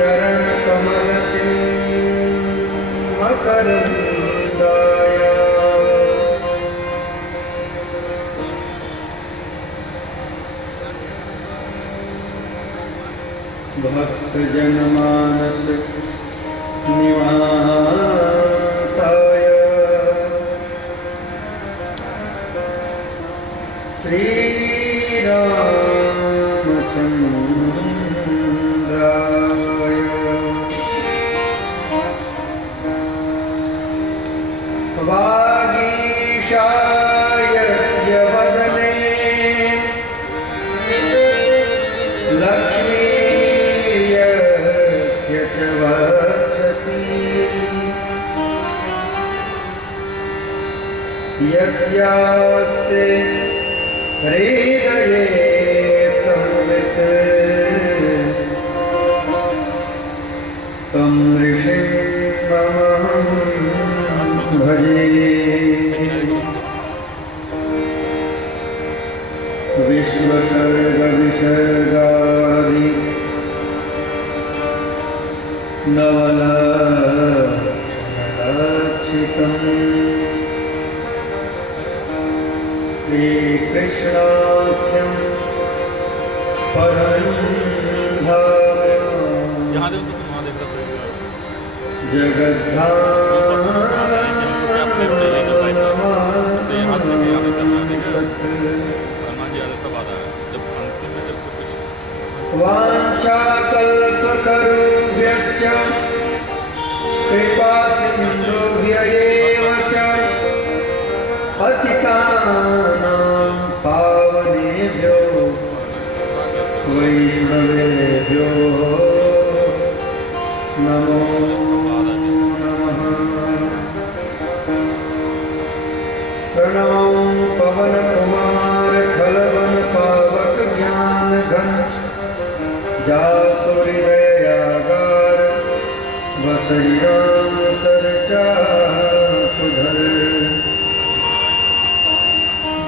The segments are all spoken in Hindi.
चरणकमलचिन्मकरन्दाय भक्तजनमानस निवासाय श्रीरामचन्द्राय वागीशायस्य वदने लक्ष्मीयस्य च वक्षसि यस्यास्ते हृदये संवित् तं ऋषिमहं भजे। विश्वसर्गविसर्गादि नवलक्षणलक्षितम् श्रीकृष्णाख्यं परं धाम वाञ्छाकल्पतरुभ्यश्च कृपासिन्धुभ्य एव च पतितानां पावनेभ्यो वैष्णवेभ्यो नमो नमः। प्रणमो पवनकुमार खलवन पावक ज्ञान घन जासुहृदयागार वसई राम सरचाकुधर।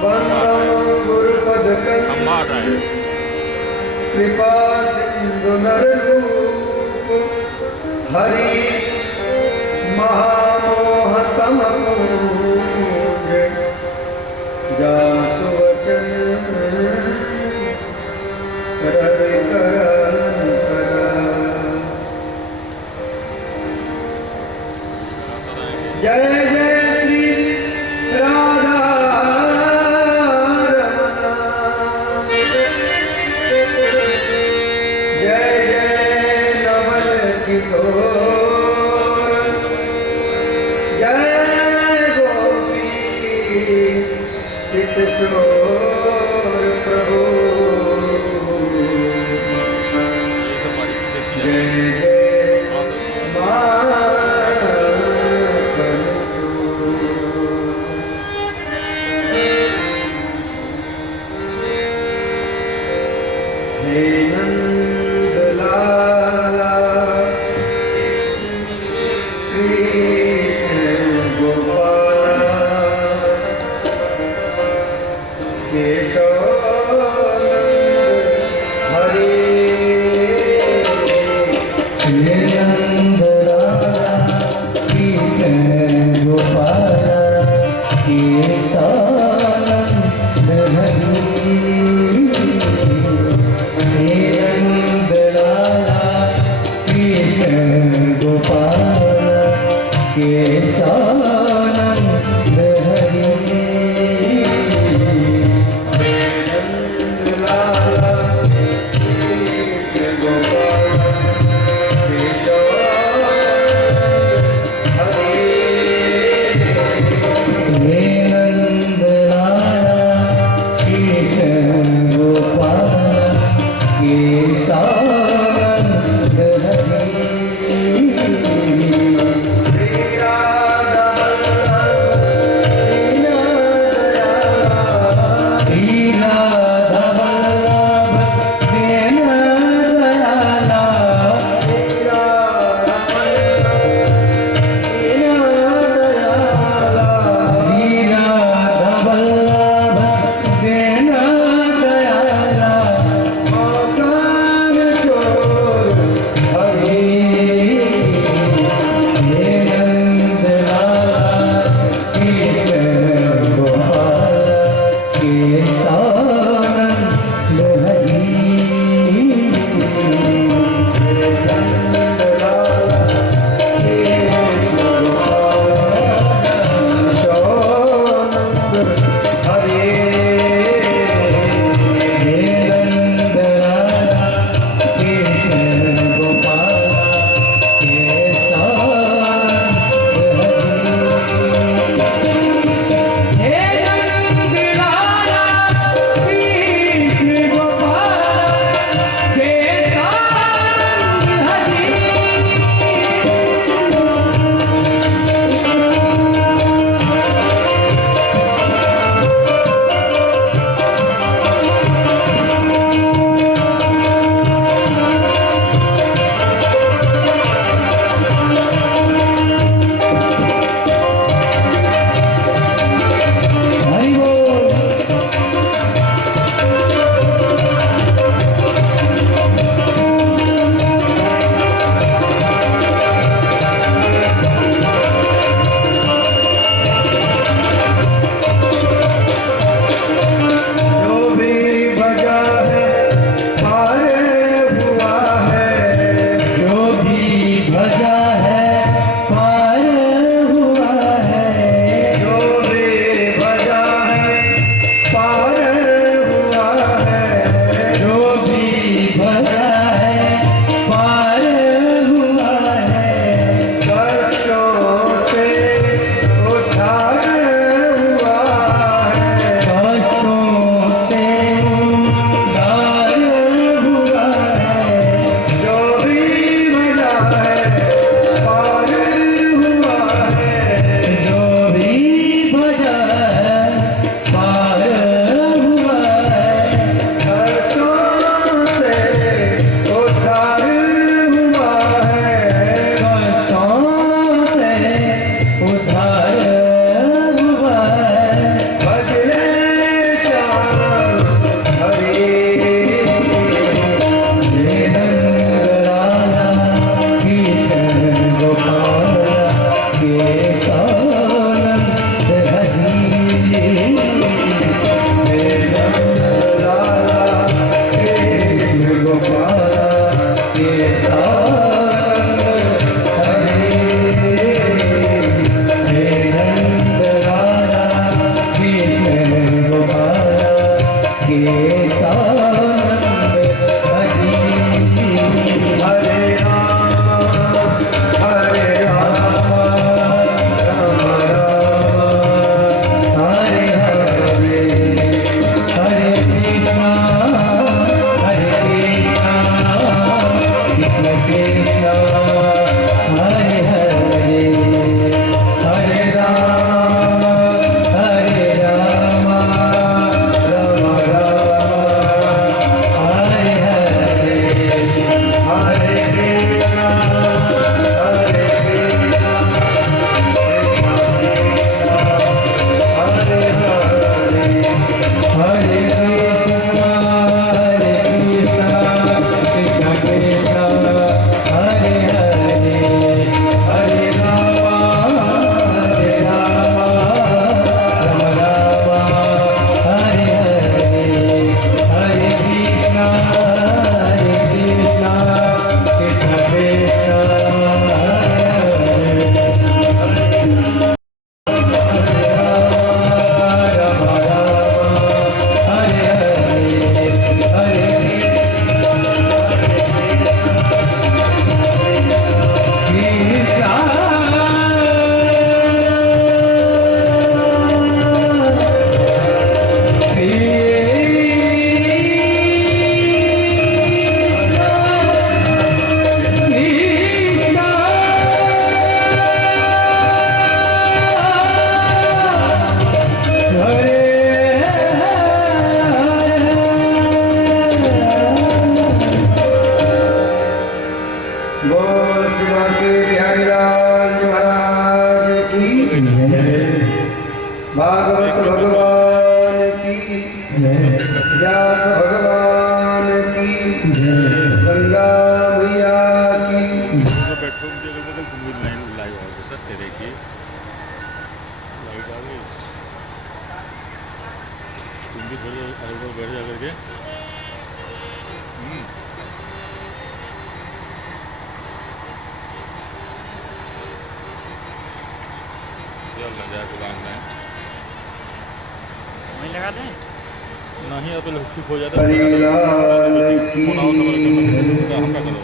वंदो गुरुपद कृपा सिंधु नररूप हरि महामोहतम पूज जासु वचन रवि करन करा। जय जय श्री राधा चितचोर प्रभु जय जय हे नंदलाला कृष्ण गोपाला जाए दुकान में वहीं लगा दें। नहीं तो ठीक हो जाता हरिलाल की हम क्या करो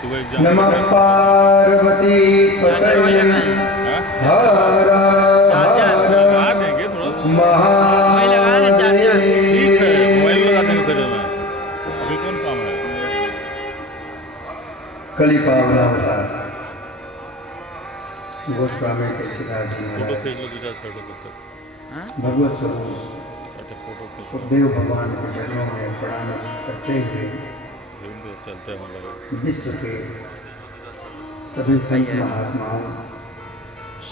सुबह एग्जाम नमः पार्वती चार्जर वहीं पतये लगाएं। हर चार्जर लगा देंगे थोड़ा वहीं लगाएं चार्जर। ठीक है मोबाइल लगा देंगे फिर में अभी कौन काम है कली पावना अवतार गोस्वामी तुलसीदास जी फोटो महाराज खींच लो 2-4 फोटो तब तक हाँ? भगवत स्वरूप अच्छा फोटो खींच लो सुखदेव भगवान के चरणों में प्रणाम करते हुए तो चलते हैं मतलब विश्व के सभी संत महात्माओं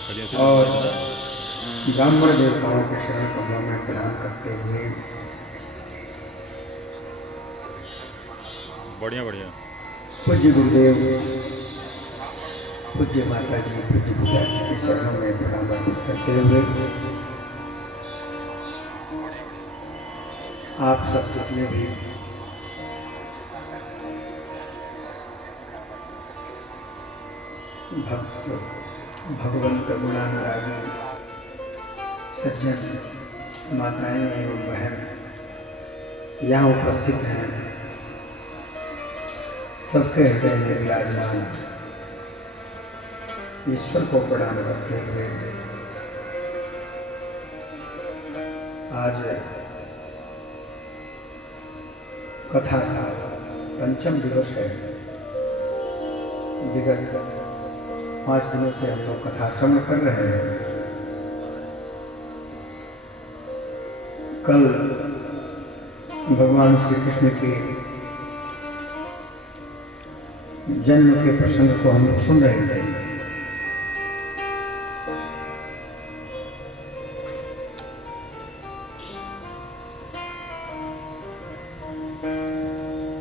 बढ़िया से और ब्राह्मण देवताओं के शरण कमलों में प्रणाम करते हुए बढ़िया बढ़िया पूज्य गुरुदेव पूज्य माता जी पूज्य पिता जी के चरणों में प्रणाम अर्पित करते हुए आप सब जितने भी भक्त भगवंत गुणानुरागी सज्जन माताएं एवं बहन यहाँ उपस्थित हैं सबके हृदय में विराजमान ईश्वर को प्रणाम करते हुए आज कथा का पंचम दिवस है। विगत 5 दिनों से हम लोग कथा श्रवण कर रहे हैं। कल भगवान श्री कृष्ण के जन्म के प्रसंग को हम लोग सुन रहे थे।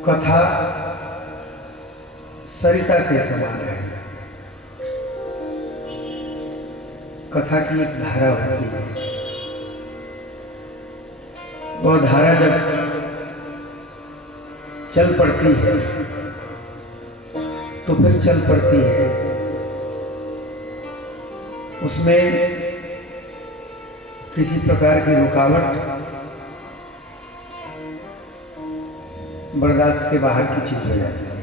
कथा सरिता के समान है। कथा की एक धारा होती है। वह धारा जब चल पड़ती है तो फिर चल पड़ती है। उसमें किसी प्रकार की रुकावट बर्दाश्त के बाहर की चीज हो जाती है।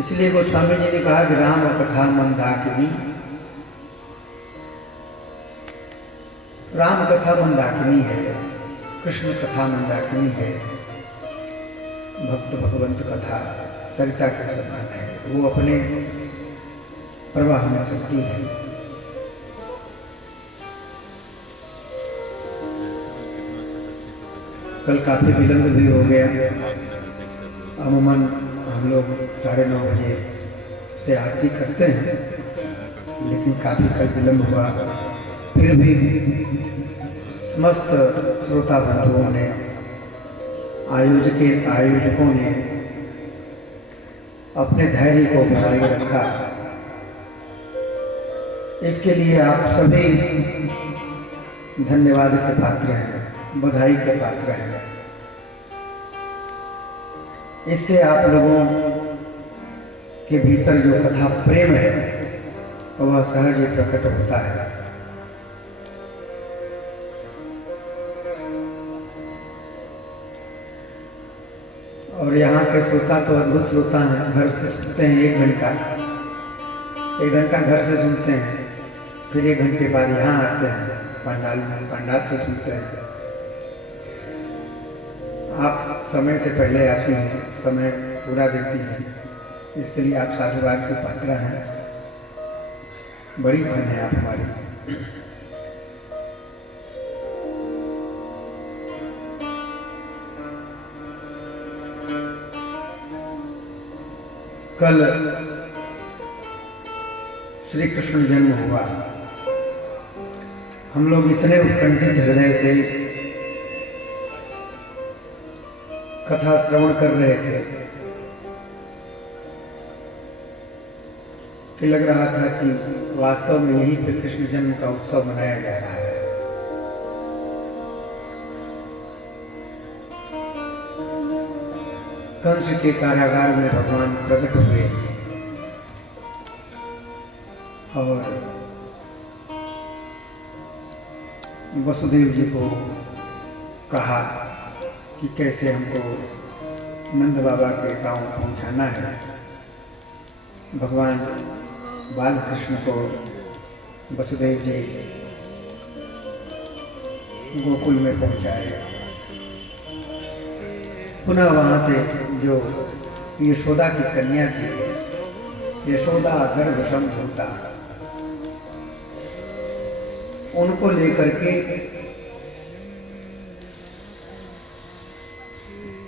इसलिए गोस्वामी जी ने कहा कि राम कथा मंदाकिनी, राम कथा मंदाकिनी है, कृष्ण कथा मंदाकिनी है, भक्त भगवंत कथा सरिता के समान है। वो अपने प्रवाह में चलती है। कल काफी विलंब भी हो गया। अमूमन हम लोग 9:30 बजे से आरती करते हैं, लेकिन काफी कल विलंब हुआ। फिर भी समस्त श्रोता बंधुओं ने आयोजकों ने अपने धैर्य को बनाए रखा। इसके लिए आप सभी धन्यवाद के पात्र हैं, बधाई के पात्र हैं। इससे आप लोगों के भीतर जो कथा प्रेम है वह सहज ही प्रकट होता है। और यहाँ के श्रोता तो अद्भुत श्रोता हैं। घर से सुनते हैं 1 घंटा, 1 घंटा घर से सुनते हैं, फिर 1 घंटे बाद यहाँ आते हैं पंडाल से सुनते हैं। आप समय से पहले आती हैं, समय पूरा देती हैं, इसके लिए आप साधुवाद के पात्र हैं। बड़ी बहन है आप हमारी। कल श्री कृष्ण जन्म हुआ। हम लोग इतने उत्कंठित हृदय से कथा श्रवण कर रहे थे कि लग रहा था कि वास्तव में यहीं पे कृष्ण जन्म का उत्सव मनाया जा रहा है। कंस के कारागार में भगवान प्रकट हुए और वसुदेव जी को कहा कि कैसे हमको नंद बाबा के गांव पहुंचाना है। भगवान बालकृष्ण को वसुदेव जी गोकुल में पहुंचाए। पुनः वहां से जो यशोदा की कन्या थी, यशोदा गर्भवशम होता, उनको लेकर के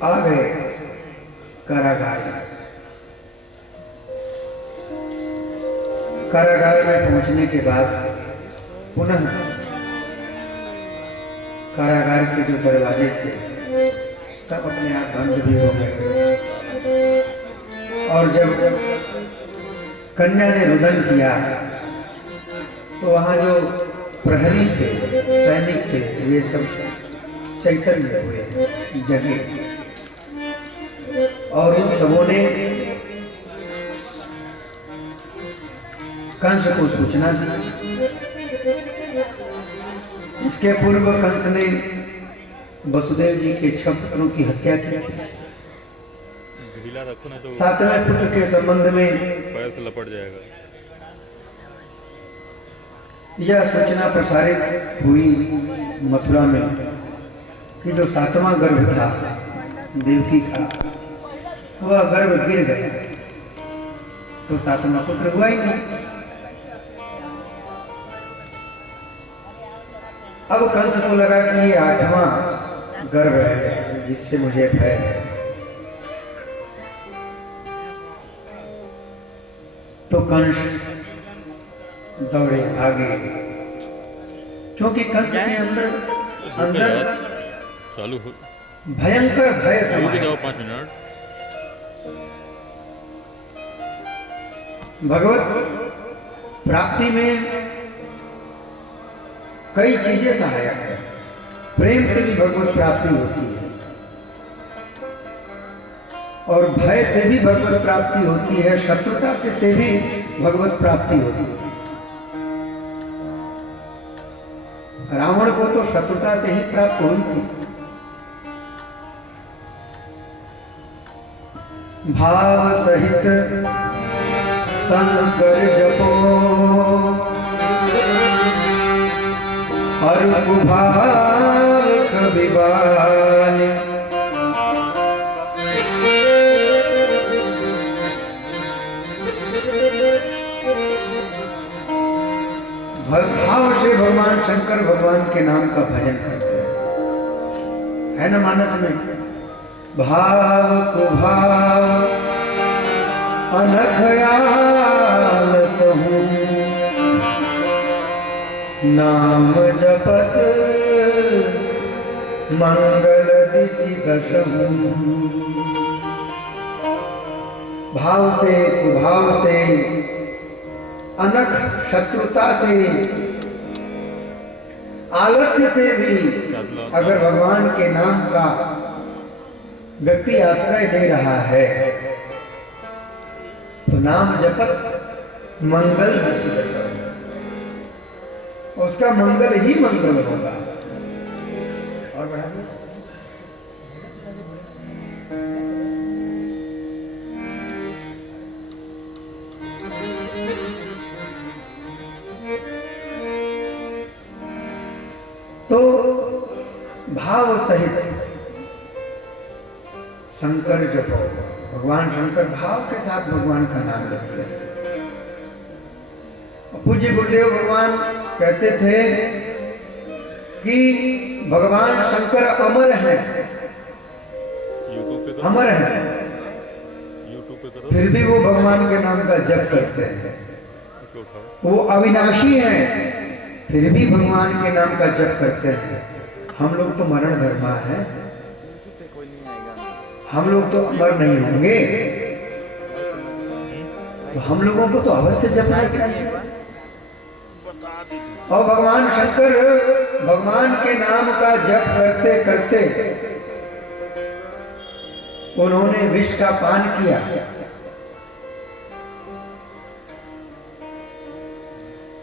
आ गए कारागार में। कारागार में पहुंचने के बाद पुनः कारागार के जो दरवाजे थे सब अपने आप बंद भी हो गए। और जब कन्या ने रुदन किया तो वहां जो प्रहरी थे, सैनिक थे, वे सब चैतन्य हुए, जगे, और उन सबों ने कंस को सूचना दी। इसके पूर्व कंस ने वसुदेव जी के 6 पुत्रों की हत्या की थी। सातवें पुत्र के संबंध में पैर से लपट जाएगा। यह सूचना प्रसारित हुई मथुरा में कि जो 7वां गर्भ था देवकी का, वह गर्भ गिर गया तो 7वां पुत्र हुआ ही नहीं। अब कंस को लगा कि ये 8वां गर्भ है जिससे मुझे भय है। तो कंस दौड़े आगे, क्योंकि कंस के अंदर चालू हो भयंकर भय समाया। जाओ 5 मिनट। भगवत प्राप्ति में कई चीजें सहायक है। प्रेम से भी भगवत प्राप्ति होती है और भय से भी भगवत प्राप्ति होती है, शत्रुता से भी भगवत प्राप्ति होती है। रावण को तो शत्रुता से ही प्राप्त हुई थी। भाव सहित शंकर जपो हर कुभार कविबाल, भाव से भगवान शंकर भगवान के नाम का भजन करते हैं, है ना मानस में। भाव कुभाव अनखयाल सहूं, नाम जपत मंगल दिशि दशहूं। भाव से, कुभाव से, अनख शत्रुता से, आलस्य से भी अगर भगवान के नाम का व्यक्ति आश्रय दे रहा है तो नाम जपत मंगल दिशि दशहूं, उसका मंगल ही मंगल होगा। और बढ़ा तो भाव सहित शंकर जपो। भगवान शंकर भाव के साथ भगवान का नाम लेते हैं। पूज्य गुरुदेव भगवान कहते थे कि भगवान शंकर अमर हैं, अमर हैं, फिर भी वो भगवान के नाम का जप करते हैं। वो अविनाशी हैं, फिर भी भगवान के नाम का जप करते हैं। हम लोग तो मरण धर्मा है, हम लोग तो अमर नहीं होंगे, तो हम लोगों को तो अवश्य जपना चाहिए। और भगवान शंकर भगवान के नाम का जप करते करते उन्होंने विष का पान किया।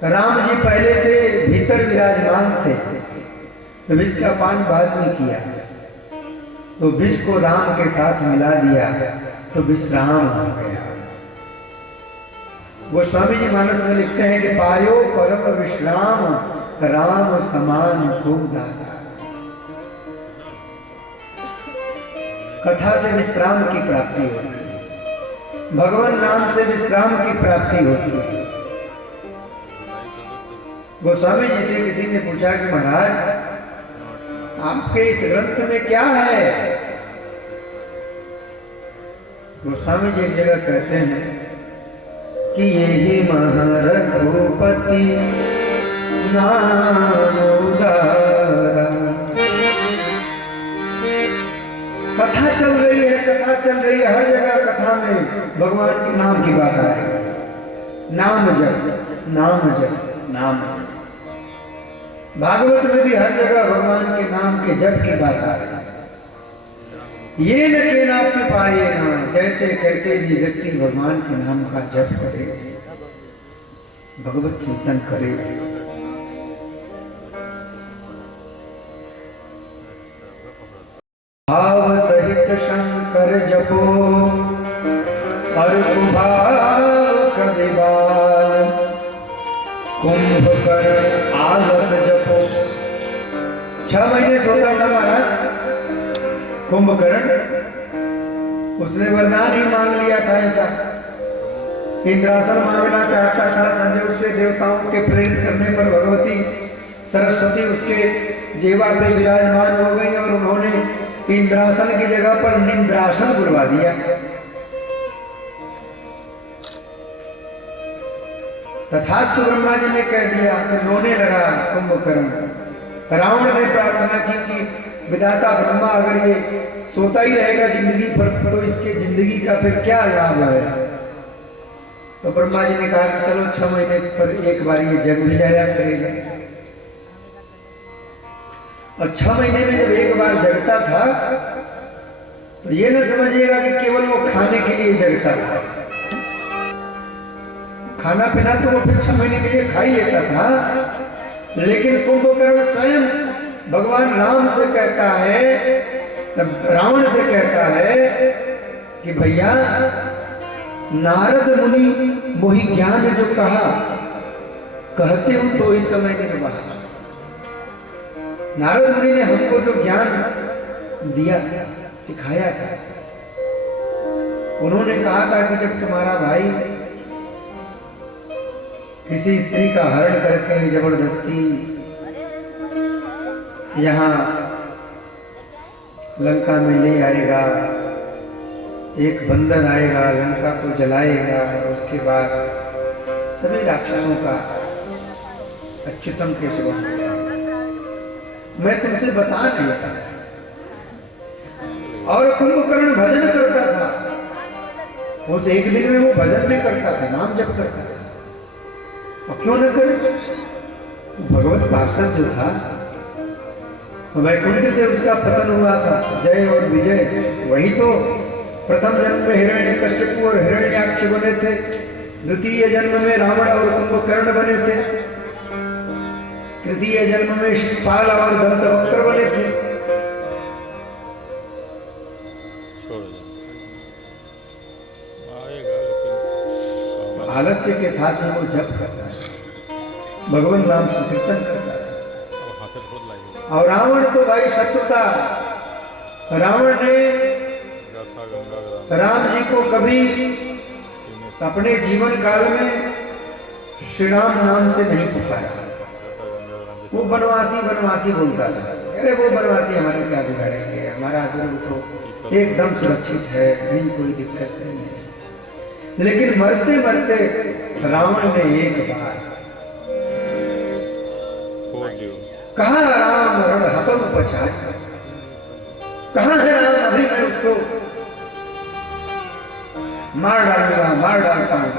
राम जी पहले से भीतर विराजमान थे, तो विष का पान बाद में किया, तो विष को राम के साथ मिला दिया, तो विश्राम हो गया। वो स्वामी जी मानस में लिखते हैं कि पायो परम विश्राम राम समान को दाता। कथा से विश्राम की प्राप्ति होती है, भगवान नाम से विश्राम की प्राप्ति होती है। गोस्वामी जी से किसी ने पूछा कि महाराज आपके इस ग्रंथ में क्या है? गोस्वामी जी एक जगह कहते हैं कि यही महारघुपति नाम उदारा। कथा चल रही है, कथा चल रही है, हर जगह कथा में भगवान के नाम की बात आ रही है। नाम जप, नाम जप, नाम जप। भागवत में भी हर जगह भगवान के नाम के जप की बात आ रही है। ये न के नाम पे पाए ना, जैसे कैसे भी व्यक्ति भगवान के नाम का जप करे, भगवत चिंतन करे, भाव सहित शंकर जपो और कुभाव कविबाल, कुंभकर्ण आलस जपो। 6 महीने सोता था महाराज कुंभकर्ण, उसने वरदान ही मांग लिया था ऐसा। इंद्रासन मांगना चाहता था, संयोग से देवताओं के प्रेरित करने पर भगवती सरस्वती उसके जेवा पे विराजमान हो गई और उन्होंने इंद्रासन की जगह पर निंद्रासन बुलवा दिया। तथास्तु ब्रह्मा जी ने कह दिया, तो रोने लगा कुंभकर्ण। रावण ने प्रार्थना की कि विधाता ब्रह्मा अगर ये सोता ही रहेगा जिंदगी भर तो इसके जिंदगी का फिर क्या लाभ है? तो ब्रह्मा जी ने कहा कि चलो 6 महीने पर एक बार ये जग भी जाया करेगा। और 6 महीने में जब एक बार जगता था तो ये न समझिएगा कि केवल वो खाने के लिए जगता था। खाना पीना तो वो फिर 6 महीने के लिए खा ही लेता था, लेकिन कुंभकर्ण स्वयं भगवान राम से कहता है, रावण से कहता है कि भैया नारद मुनि मोहि ज्ञान जो कहा, कहते हो तो इस समय निर्वाह। नारद मुनि ने हमको जो ज्ञान दिया था, सिखाया था, उन्होंने कहा था कि जब तुम्हारा भाई किसी स्त्री का हरण करके जबरदस्ती यहाँ लंका में ले आएगा, एक बंदर आएगा, लंका को जलाएगा, और उसके बाद सभी राक्षसों का अच्युतम के सिवा मैं तुमसे बता नहीं पाया। और कुंभकर्ण भजन करता था, उस एक दिन में वो भजन भी करता था, नाम जप करता था। और क्यों न करे? भगवत पार्षद जो था, वैकुंठ से उसका पतन हुआ था, जय और विजय, वही तो प्रथम जन्म में हिरण्यकश्यप और हिरण्याक्ष बने थे, द्वितीय जन्म में रावण और कुंभकर्ण बने थे, तृतीय जन्म में शिशुपाल और दंतवक्र बने थे। आलस्य के साथ ही वो जप करता है, भगवान नाम संकीर्तन करता है। और रावण तो भाई शत्रु था। रावण ने राम जी को कभी अपने जीवन काल में श्री राम नाम से नहीं पुकारा। वो बनवासी बनवासी बोलता था, अरे वो बनवासी हमारे क्या बिगाड़ेंगे, हमारा दुर्ग तो एकदम सुरक्षित है, कहीं कोई दिक्कत नहीं है। लेकिन मरते मरते रावण ने एक बार कहा, राम रण हतम पचाए, कहां है राम, अभी मैं उसको मार डालूंगा, मार डालता हूं।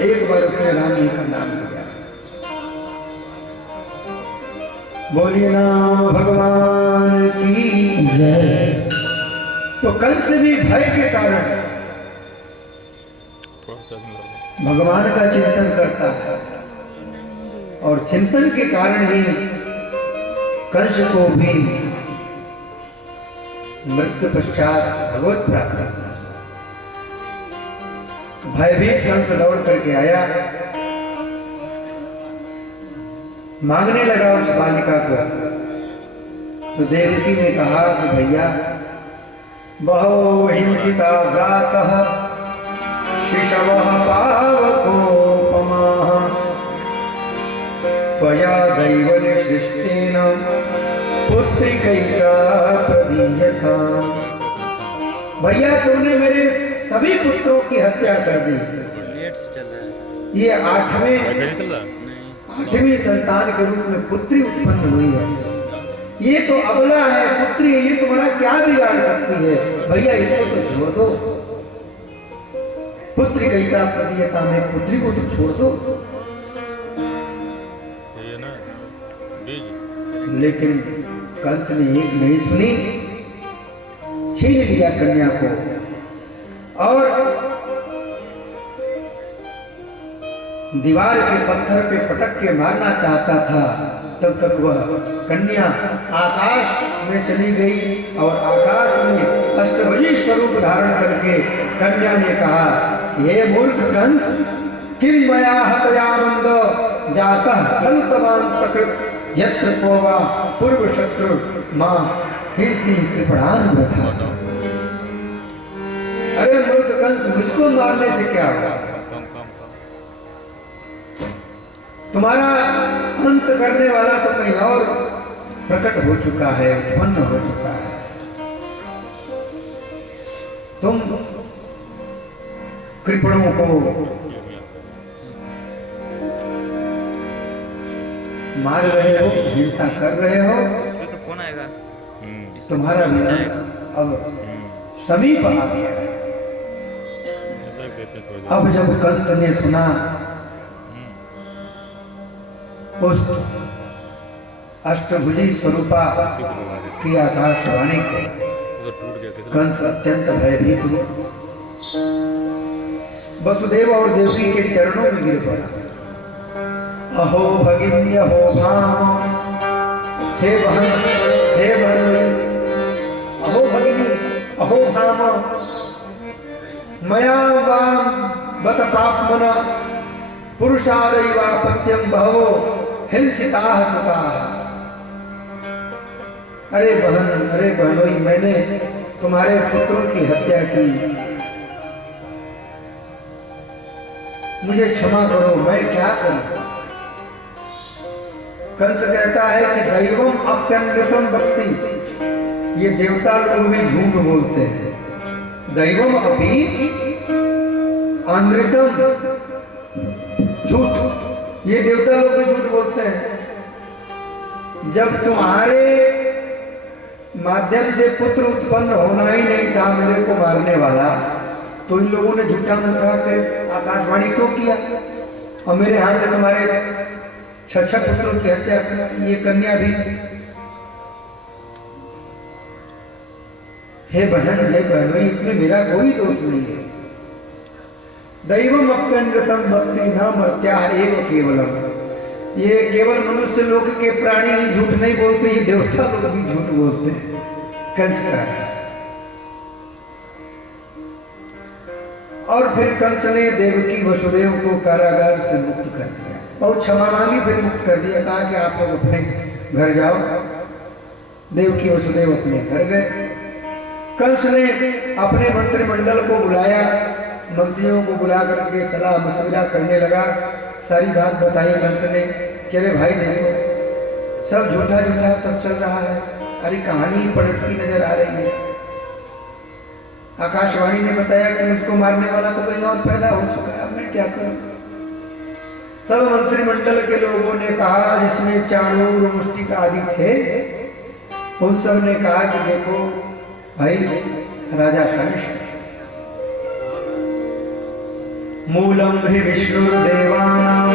एक बार उसने राम जी का नाम लिया। बोलिए नाम भगवान की जय। तो कल से भी भय के कारण भगवान का चिंतन करता है, और चिंतन के कारण ही कंस को भी मृत्यु पश्चात भगवत प्राप्त हुआ। भयभीत कंस दौड़ करके आया, मांगने लगा उस बालिका को। तो देवकी ने कहा कि भैया बहो हिंसिता व्रातः शिशवः पावकोपमाः त्वया दैवनिसृष्टेन पुत्रिकैका प्रदीयता। भैया तुमने मेरे सभी पुत्रों की हत्या कर दी। लेट से चल रहा है। ये आठवें नहीं चल रहा। नहीं आठवीं संतान के रूप में पुत्री उत्पन्न हुई है। ये तो अबला है, पुत्री है, ये तुम्हारा क्या बिगाड़ सकती है? भैया इसको तो छोड़ दो। पुत्री कैका प्रदीयता में पुत्री को तो छोड़ दो। ये ना बीज लेकिन कंस ने एक नहीं सुनी, छीन लिया कन्या को और दीवार के पत्थर पे पटक के मारना चाहता था। तब तक वह कन्या आकाश में चली गई और आकाश में अष्टभुजी स्वरूप धारण करके कन्या ने कहा, हे मूर्ख कंस, किम मया हतया मंदो जातः खलु तवान् तकृत् यत्र कोवा पूर्व शत्रु मां हिंसी कृपणान वृथा। अरे मूर्ख कंस, मुझको मारने से क्या होगा? कम कम कम तुम्हारा अंत करने वाला तो कहीं और प्रकट हो चुका है, उत्पन्न हो चुका है। तुम कृपणों को मार रहे हो, हिंसा कर रहे हो। उसमें तो कौन आएगा? तुम्हारा भी अंत अब समीप आ गया है। अब जब कंस ने सुना उस अष्टभुजी स्वरूपा की आकाशवाणी को, कंस अत्यंत भयभीत हुआ, वसुदेव और देवकी के चरणों में गिर पड़ा। अहो भगिन्य हो भाम, हे बहन, हे बहन, अहो भगिनी, अहो भाम, मया वाम बत पापमना पुरुषादैवापत्यं बहवो हिंसिताः सुताः। अरे बहनोई, मैंने तुम्हारे पुत्रों की हत्या की, मुझे क्षमा करो, मैं क्या करूं? कंस कहता है कि दैवम अप्यनृतम भक्ति, ये देवता लोग भी झूठ बोलते हैं। दैवम अपि अनृतम, झूठ, ये देवता लोग भी झूठ बोलते हैं। जब तुम्हारे माध्यम से पुत्र उत्पन्न होना ही नहीं था मेरे को मारने वाला, तो इन लोगों ने झूठा मूठा के आकाशवाणी क्यों किया और मेरे हाथ से तुम्हारे 6 पुत्रों की हत्या की? ये कन्या भी। हे बहन, इसमें मेरा कोई दोष नहीं है। दैवम अप्यनृतम भक्ति न मर्त्या एव केवलम, ये केवल मनुष्य लोक के प्राणी ही झूठ नहीं बोलते, ये देवता लोग भी झूठ बोलते हैं। कंस का और फिर कंस ने देवकी वसुदेव को कारागार से मुक्त कर दिया, बहुत क्षमा मांगी, फिर मुक्त कर दिया। कहा कि आप लोग अपने घर जाओ। देवकी वसुदेव अपने घर गए। कंस ने अपने मंत्रिमंडल को बुलाया, मंत्रियों को बुला करके सलाह मशविरा करने लगा। सारी बात बताई कंस ने कि अरे भाई देखो, सब झूठा झूठा सब चल रहा है, सारी कहानी पलटती नजर आ रही है। आकाशवाणी ने बताया कि उसको मारने वाला तो कहीं और पैदा हो चुका है, अब मैं क्या करूं? तब मंत्रिमंडल के लोगों ने कहा, जिसमें चाणूर मुष्टिक आदि थे, उन सब ने कहा कि देखो भाई, राजा कंस, मूलम हि विष्णुर्देवानां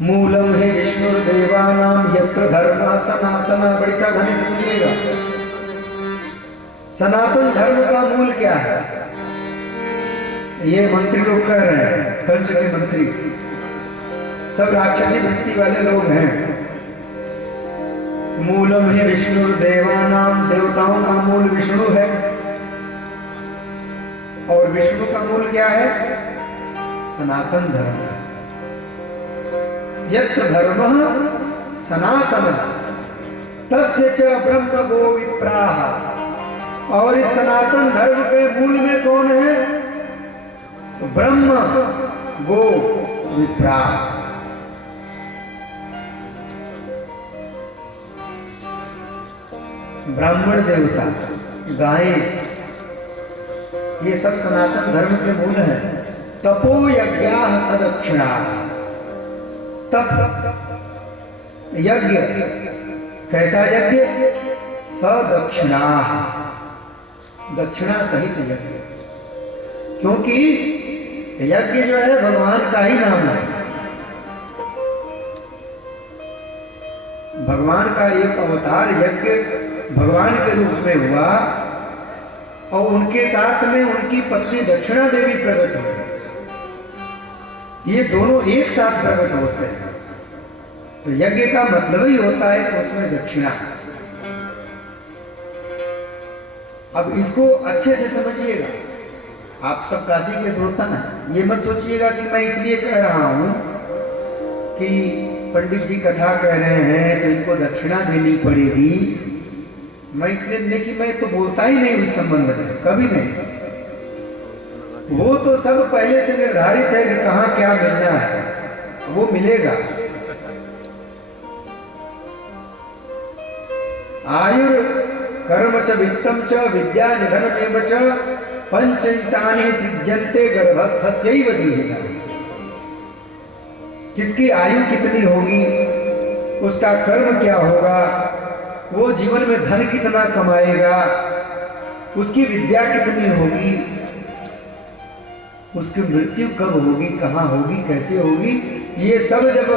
मूलम हि विष्णुर्देवानां यत्र धर्मः सनातनः। बड़ी सावधानी से सुनिएगा, सनातन धर्म का मूल क्या है? ये मंत्री लोग कह रहे हैं, कंस के मंत्री सब राक्षसी वृत्ति वाले लोग हैं। मूलम ही विष्णु देवानाम, देवताओं का मूल विष्णु है। और विष्णु का मूल क्या है? सनातन धर्म। यत्र धर्मः सनातनः तस्य च ब्रह्म गो विप्राः। और इस सनातन धर्म के मूल में कौन है? ब्रह्म गो विप्राः। ब्राह्मण देवता, गाय, ये सब सनातन धर्म के मूल हैं। तपो यज्ञाः सदक्षिणा। तप यज्ञ, कैसा यज्ञ? सदक्षिणा, दक्षिणा सहित यज्ञ। क्योंकि यज्ञ जो है भगवान का ही नाम है। भगवान का एक अवतार यज्ञ भगवान के रूप में हुआ और उनके साथ में उनकी पत्नी दक्षिणा देवी प्रकट हुई। ये दोनों एक साथ प्रकट होते हैं। तो यज्ञ का मतलब ही होता है कि उसमें दक्षिणा। अब इसको अच्छे से समझिएगा। आप सब काशी के श्रोता हैं, ये मत सोचिएगा कि मैं इसलिए कह रहा हूं कि पंडित जी कथा कह रहे हैं तो इनको दक्षिणा देनी पड़ेगी। मैं इसलिए नहीं कि मैं तो बोलता ही नहीं इस संबंध में, कभी नहीं। वो तो सब पहले से निर्धारित है कि कहाँ क्या मिलना है, वो मिलेगा। आयुर कर्म च वित्तम च विद्या निधनमेव च पंचैतानि सृज्यन्ते गर्भस्थस्यैव दीहिना। किसकी आयु कितनी होगी, उसका कर्म क्या होगा, वो जीवन में धन कितना कमाएगा, उसकी विद्या कितनी होगी, उसकी मृत्यु कब होगी, कहाँ होगी, कैसे होगी, ये सब जब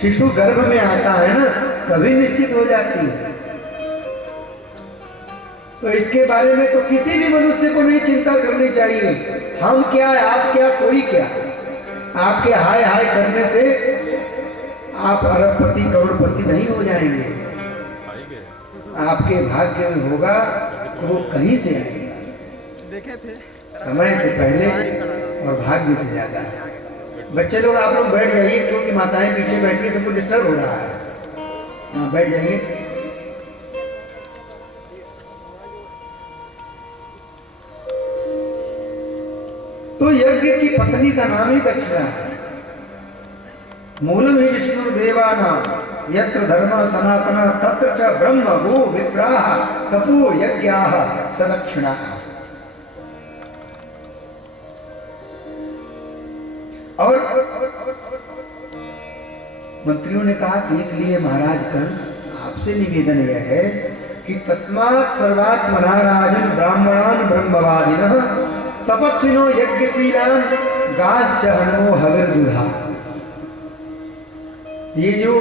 शिशु गर्भ में आता है ना, कभी निश्चित हो जाती है। तो इसके बारे में तो किसी भी मनुष्य को नहीं चिंता करनी चाहिए। हम क्या, आप क्या, कोई क्या। आपके हाय हाय करने से आप अरबपति करोड़पति नहीं हो जाएंगे। आपके भाग्य में होगा तो वो कहीं से आएगा, देखे थे समय से पहले और भाग्य से ज्यादा। बच्चे लोग आप लोग बैठ जाइए, क्योंकि माताएं पीछे बैठ के सबको डिस्टर्ब हो रहा है। हाँ, बैठ जाइए। तो यज्ञ की पत्नी का नाम ही दक्षिणा है। मूलम ही विष्णु देवानां यत्र धर्म सनातन तत्र च ब्रह्म गो विप्राः तपो यज्ञाः सदक्षिणाः। और मंत्रियों ने कहा कि इसलिए महाराज कंस, आपसे निवेदन यह है कि तस्मात् सर्वात्मना राजन् ब्राह्मणान् ब्रह्मवादिनः तपस्विनो यज्ञशीलान् गाश्च हनमो हविर्दुहा। ये जो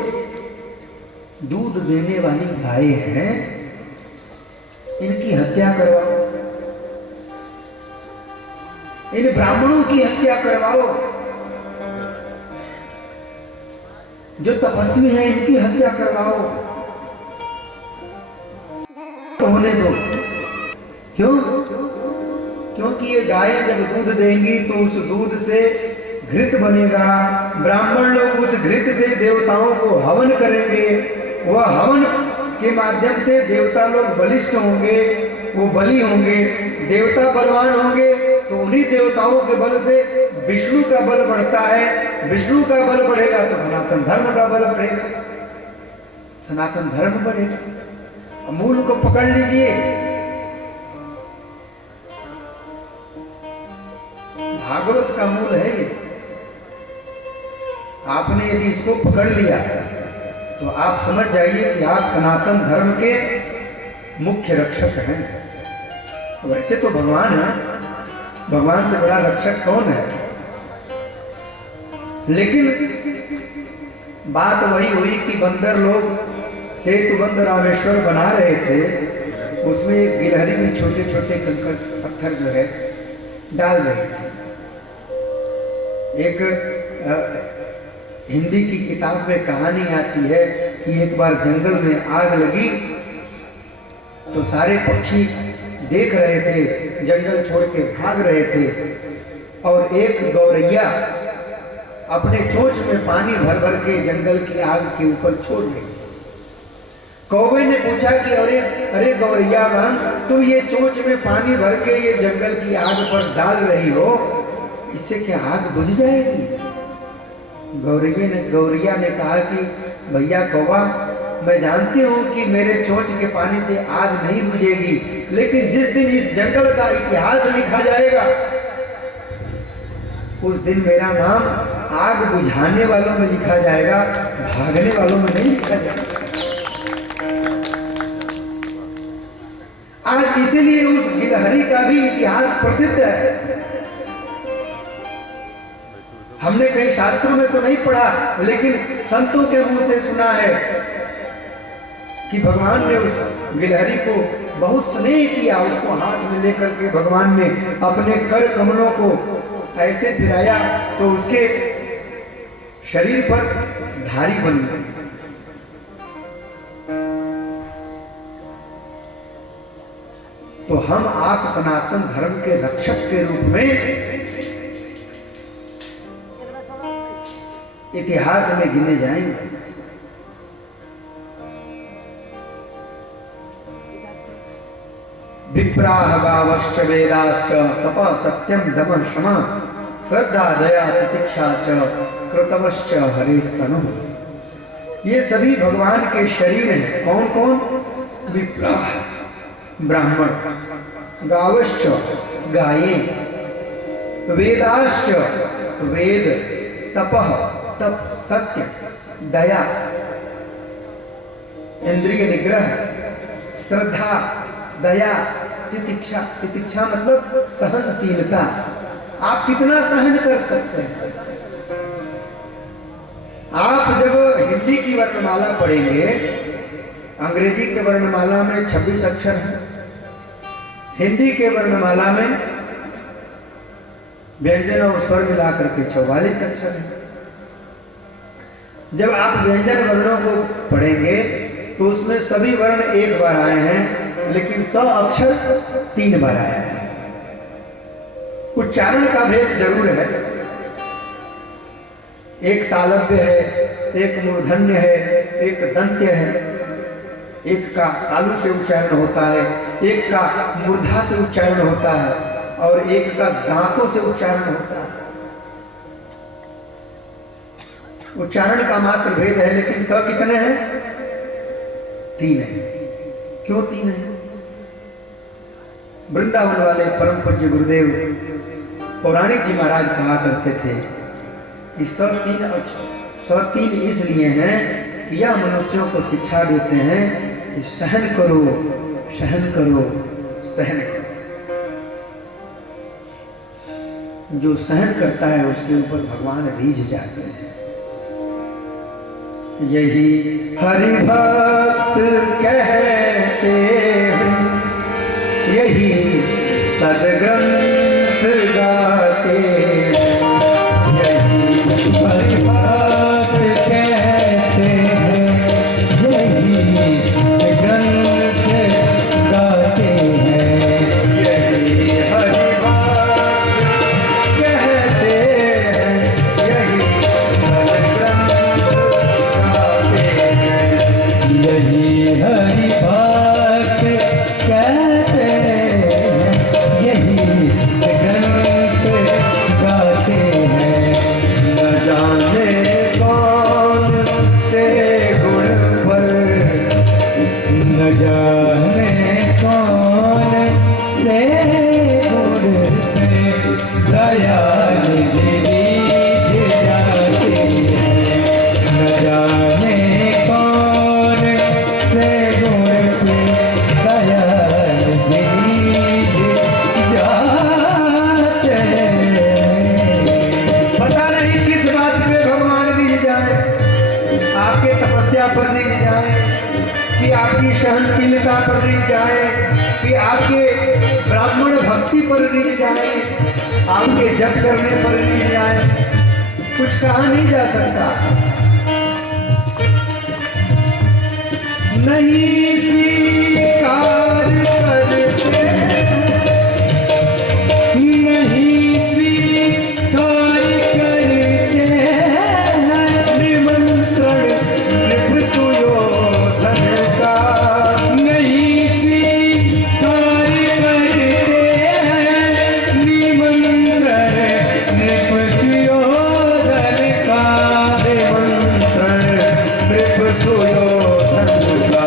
दूध देने वाली गाय हैं, इनकी हत्या करवाओ, इन ब्राह्मणों की हत्या करवाओ। जो तपस्वी हैं इनकी हत्या करवाओ, तो होने दो। क्यों? क्योंकि ये गायें जब दूध देंगी तो उस दूध से घृत बनेगा। ब्राह्मण लोग उस घृत से देवताओं को हवन करेंगे। वह हवन के माध्यम से देवता लोग बलिष्ठ होंगे, वो बली होंगे। देवता बलवान होंगे तो उन्हीं देवताओं के बल से विष्णु का बल बढ़ता है। विष्णु का बल बढ़ेगा तो सनातन धर्म का बल बढ़ेगा, सनातन धर्म बढ़ेगा। मूल को पकड़ लीजिए। भागवत का मूल है ये। आपने यदि इसको पकड़ लिया तो आप समझ जाइए कि आप सनातन धर्म के मुख्य रक्षक हैं। वैसे तो भगवान है, भगवान से बड़ा रक्षक कौन है? लेकिन बात वही हुई कि बंदर लोग सेतुबंध रामेश्वर बना रहे थे। उसमें एक गिलहरी में छोटे छोटे कंकड़ पत्थर जो है डाल रही थी। एक हिंदी की किताब में कहानी आती है कि एक बार जंगल में आग लगी तो सारे पक्षी देख रहे थे, जंगल छोड़ के भाग रहे थे, और एक गौरैया अपने चोंच में पानी भर भर के जंगल की आग के ऊपर छोड़ गई। कौवे ने पूछा कि अरे अरे गौरैया बहन, तुम ये चोंच में पानी भर के ये जंगल की आग पर डाल रही हो, इससे क्या आग बुझ जाएगी? गौरैया ने कहा कि भैया कौवा, मैं जानती हूँ कि मेरे चोंच के पानी से आग नहीं बुझेगी, लेकिन जिस दिन इस जंगल का इतिहास लिखा जाएगा उस दिन मेरा नाम आग बुझाने वालों में लिखा जाएगा, भागने वालों में नहीं लिखा जाएगा। आज इसीलिए उस गिलहरी का भी इतिहास प्रसिद्ध है। हमने कई शास्त्रों में तो नहीं पढ़ा, लेकिन संतों के मुंह से सुना है कि भगवान ने उस गिलहरी को बहुत स्नेह किया, उसको हाथ में लेकर के भगवान ने अपने कर कमलों को ऐसे फिराया तो उसके शरीर पर धारी बन गई। तो हम आप सनातन धर्म के रक्षक के रूप में इतिहास में गिने जाएंगे। विप्राह गावश्च वेदाश्च तप सत्यम दम क्षमा श्रद्धा दया तितिक्षा च कृतवश्च हरिस्तनु। ये सभी भगवान के शरीर हैं। कौन कौन? विप्राह ब्राह्मण, गावश्च गायें, वेदाश्च वेद, तपः तप सत्य, दया इंद्रिय निग्रह, श्रद्धा दया, तितिक्षा, तितिक्षा मतलब सहनशीलता। आप कितना सहन कर सकते हैं? आप जब हिंदी की वर्णमाला पढ़ेंगे, अंग्रेजी के वर्णमाला में 26 अक्षर हैं, हिंदी के वर्णमाला में व्यंजन और स्वर मिलाकर के 44 अक्षर हैं। जब आप व्यंजन वर्णों को पढ़ेंगे तो उसमें सभी वर्ण एक बार आए हैं, लेकिन 100 अक्षर 3 बार आया है। उच्चारण का भेद जरूर है। एक तालव्य है, एक मूर्धन्य है, एक दंत्य है, एक का तालु से उच्चारण होता है, एक का मूर्धा से उच्चारण होता है, और एक का दांतों से उच्चारण होता है। उच्चारण का मात्र भेद है, लेकिन स कितने हैं? 3 है। क्यों 3 है? वृंदावन वाले परम पूज्य गुरुदेव पौराणिक जी महाराज कहा करते थे कि 103 इसलिए हैं कि यह मनुष्यों को शिक्षा देते हैं कि सहन करो, सहन करो, सहन करो। जो सहन करता है उसके ऊपर भगवान रीझ जाते हैं। यही हरि भक्त कहते हैं, यही सदग्रंथ गाते हैं, यही हरि भक्त कहते हैं, यही ग्रंथ गाते हैं, यही हरि भक्त कहते हैं, यही सदग्रंथ गाते हैं, यही हरि भक्त कहते हैं, यही ग्रंथ गाते हैं। न जाने कौन से गुण पर, न जाने कौन से गुण पे दया निधि जाती है। न जाने कौन से गुण पर रिझ जाए, कि आपकी सहनशीलता पर रिझ जाए, कि आपके ब्राह्मण भक्ति पर रिझ जाए, आपके जप करने पर रिझ जाए, कुछ कहा नहीं जा सकता। नहीं स्वीकार करते, नहीं स्वीकार करते हैं निमंत्रण नृप सुयोधन का, नहीं स्वीकार करते हैं निमंत्रण नृप सुयोधन का, निमंत्रण नृप सुयोधन का,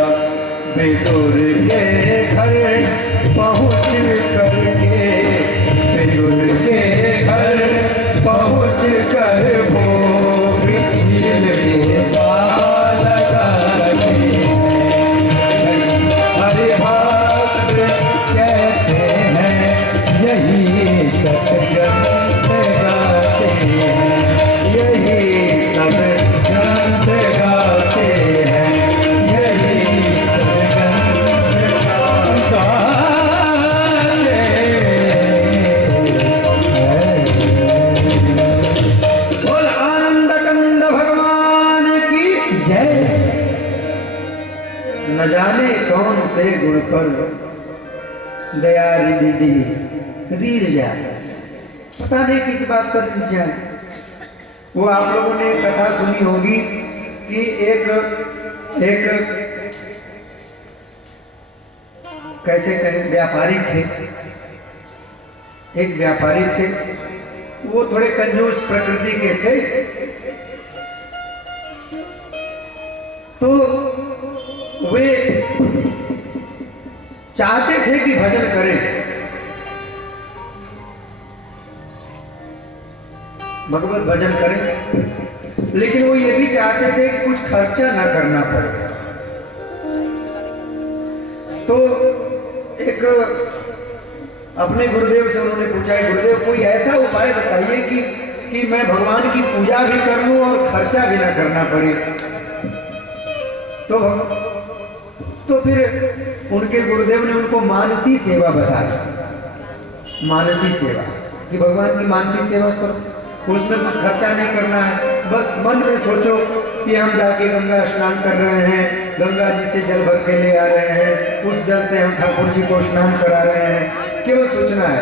विदुर के घर पहुँच करके, विदुर के घर पहुँच कर भोग छिल के पाल लगाए। हरि भक्त कहते हैं यही सत्य गाते हैं, यही सब ग्रंथ गाते हैं, यही सब ग्रंथ गाते हैं। बोल आनंद कंद भगवान की जय। न जाने कौन से गुण पर दया रिधि रीझ जाए, पता नहीं किस बात पर रिझ जाए। वो आप लोगों ने कथा सुनी होगी कि एक कैसे कहें व्यापारी थे, एक व्यापारी थे, वो थोड़े कंजूस प्रकृति के थे। तो वे चाहते थे कि भजन करें, भगवत भजन करें, लेकिन वो ये भी चाहते थे कि कुछ खर्चा ना करना पड़े। तो एक अपने गुरुदेव से उन्होंने पूछा, गुरुदेव कोई ऐसा उपाय बताइए कि मैं भगवान की पूजा भी कर लूं और खर्चा भी ना करना पड़े। तो फिर उनके गुरुदेव ने उनको मानसी सेवा बताई, मानसी सेवा, कि भगवान की मानसी सेवा करो, उसमें कुछ खर्चा नहीं करना है, बस मन में सोचो कि हम जाके गंगा स्नान कर रहे हैं, गंगा जी से जल भर के ले आ रहे हैं, उस जल से हम ठाकुर जी को स्नान करा रहे हैं, केवल सोचना है।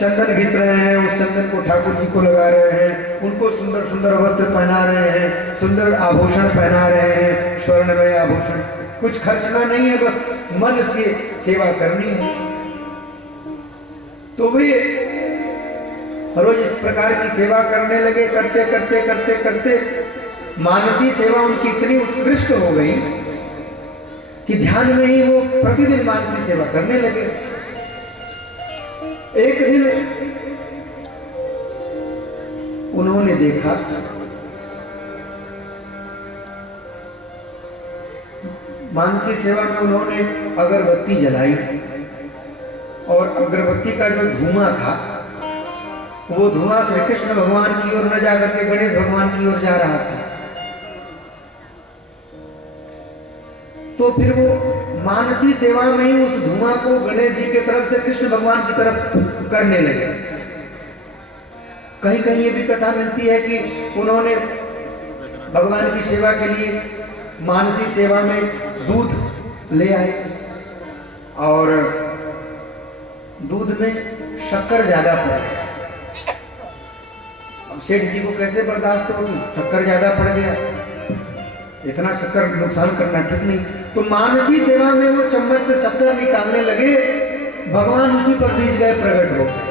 चंदन घिस रहे हैं, उस चंदन को ठाकुर जी को लगा रहे हैं, उनको सुंदर सुंदर वस्त्र पहना रहे हैं, सुंदर आभूषण पहना रहे हैं, स्वर्णमय आभूषण, कुछ खर्चना नहीं है, बस मन से सेवा करनी है। तो वे रोज इस प्रकार की सेवा करने लगे, करते करते करते करते मानसी सेवा उनकी इतनी उत्कृष्ट हो गई कि ध्यान में ही वो प्रतिदिन मानसी सेवा करने लगे। एक दिन उन्होंने देखा मानसी सेवा में उन्होंने अगरबत्ती जलाई और अगरबत्ती का जो धुआं था वो धुआं श्री कृष्ण भगवान की ओर न जाकर के गणेश भगवान की ओर जा रहा था। तो फिर वो मानसी सेवा में ही उस धुआं को गणेश जी की तरफ से कृष्ण भगवान की तरफ करने लगे। कहीं कहीं ये भी कथा मिलती है कि उन्होंने भगवान की सेवा के लिए मानसी सेवा में दूध ले आए और दूध में शक्कर ज्यादा पड़ गया। अब सेठ जी को कैसे बर्दाश्त होगी, शक्कर ज्यादा पड़ गया, इतना शक्कर नुकसान करना ठीक नहीं। तो मानसी सेवा में वो चम्मच से शक्कर निकालने लगे, भगवान उसी पर बीच गए, प्रकट हो गए,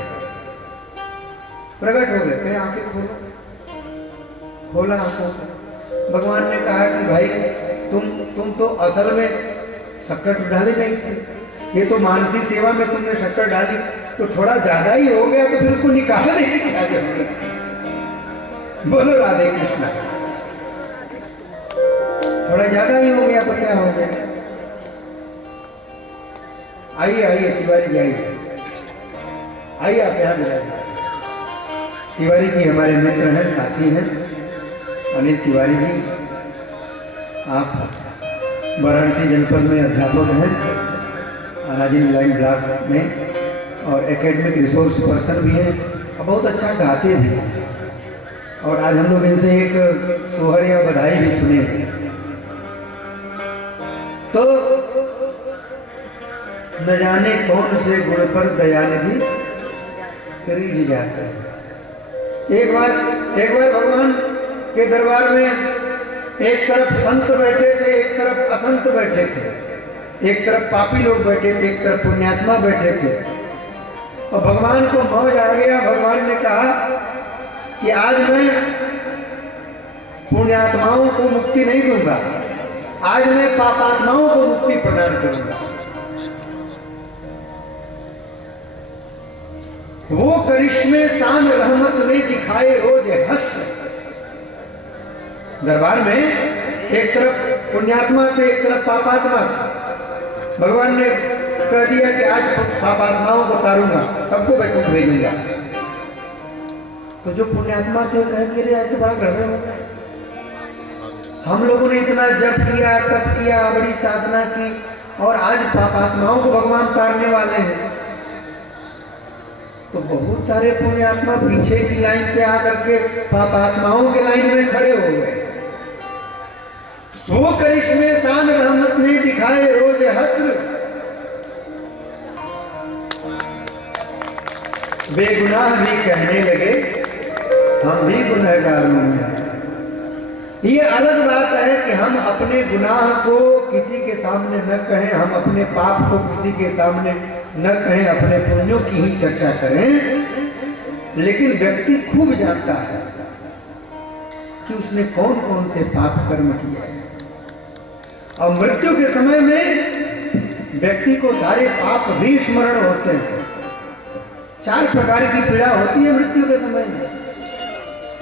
प्रकट हो गए। कहे आंखें खोलो, खोला आंखों को। भगवान ने कहा कि भाई तुम तो असल में शक्कर डाली नहीं थी, ये तो मानसी सेवा में तुमने शक्कर डाली, तो थोड़ा ज्यादा ही हो गया, तो फिर उसको निकालने की क्या जरूरत थी। बोलो राधे कृष्णा। थोड़ा ज्यादा ही हो गया तो क्या हो गया। आइए आइए तिवारी जी, आइए आइए, आप यहाँ मिलाइए। तिवारी जी हमारे मित्र हैं, साथी हैं, अनिल तिवारी जी। आप वाराणसी जनपद में अध्यापक हैं, राजीव लाइन ब्लॉक में, और एकेडमिक रिसोर्स पर्सन भी हैं और बहुत अच्छा गाते भी हैं। और आज हम लोग इनसे एक सोहर या बधाई भी सुने थे। तो न जाने कौन से गुण पर दयानिधि रीझ जाते हैं। एक बार भगवान के दरबार में एक तरफ संत बैठे थे, एक तरफ असंत बैठे थे, एक तरफ पापी लोग बैठे थे, एक तरफ पुण्यात्मा बैठे थे। और भगवान को मौज आ गया। भगवान ने कहा कि आज मैं पुण्यात्माओं को मुक्ति नहीं दूंगा, आज मैं पापात्माओं को मुक्ति प्रदान करूंगा। वो करिश्मे शान रहमत ने दिखाए रोज हश्र। दरबार में एक तरफ पुण्यात्मा थे, एक तरफ पापात्मा थे। भगवान ने कह दिया कि आज पापात्माओं को तारूंगा, सबको बैठक भेजूंगा। तो जो पुण्यात्मा थे कहेंगे रे आज तो बड़ा गड़बड़ हो गया, हम लोगों ने इतना जप किया, तप किया, बड़ी साधना की, और आज पापात्माओं को भगवान तारने वाले हैं। तो बहुत सारे पुण्यात्मा पीछे की लाइन से आकर के पापात्माओं के लाइन में खड़े हो गए। वो करिश्मे शान रहमत ने दिखाए रोज हस्र। बेगुनाह भी कहने लगे हम भी गुनहगारों में हैं। ये अलग बात है कि हम अपने गुनाह को किसी के सामने न कहें, हम अपने पाप को किसी के सामने न कहें, अपने पुण्यों की ही चर्चा करें। लेकिन व्यक्ति खूब जानता है कि उसने कौन कौन से पाप कर्म किए हैं। और मृत्यु के समय में व्यक्ति को सारे पाप भी स्मरण होते हैं। 4 प्रकार की पीड़ा होती है मृत्यु के समय में,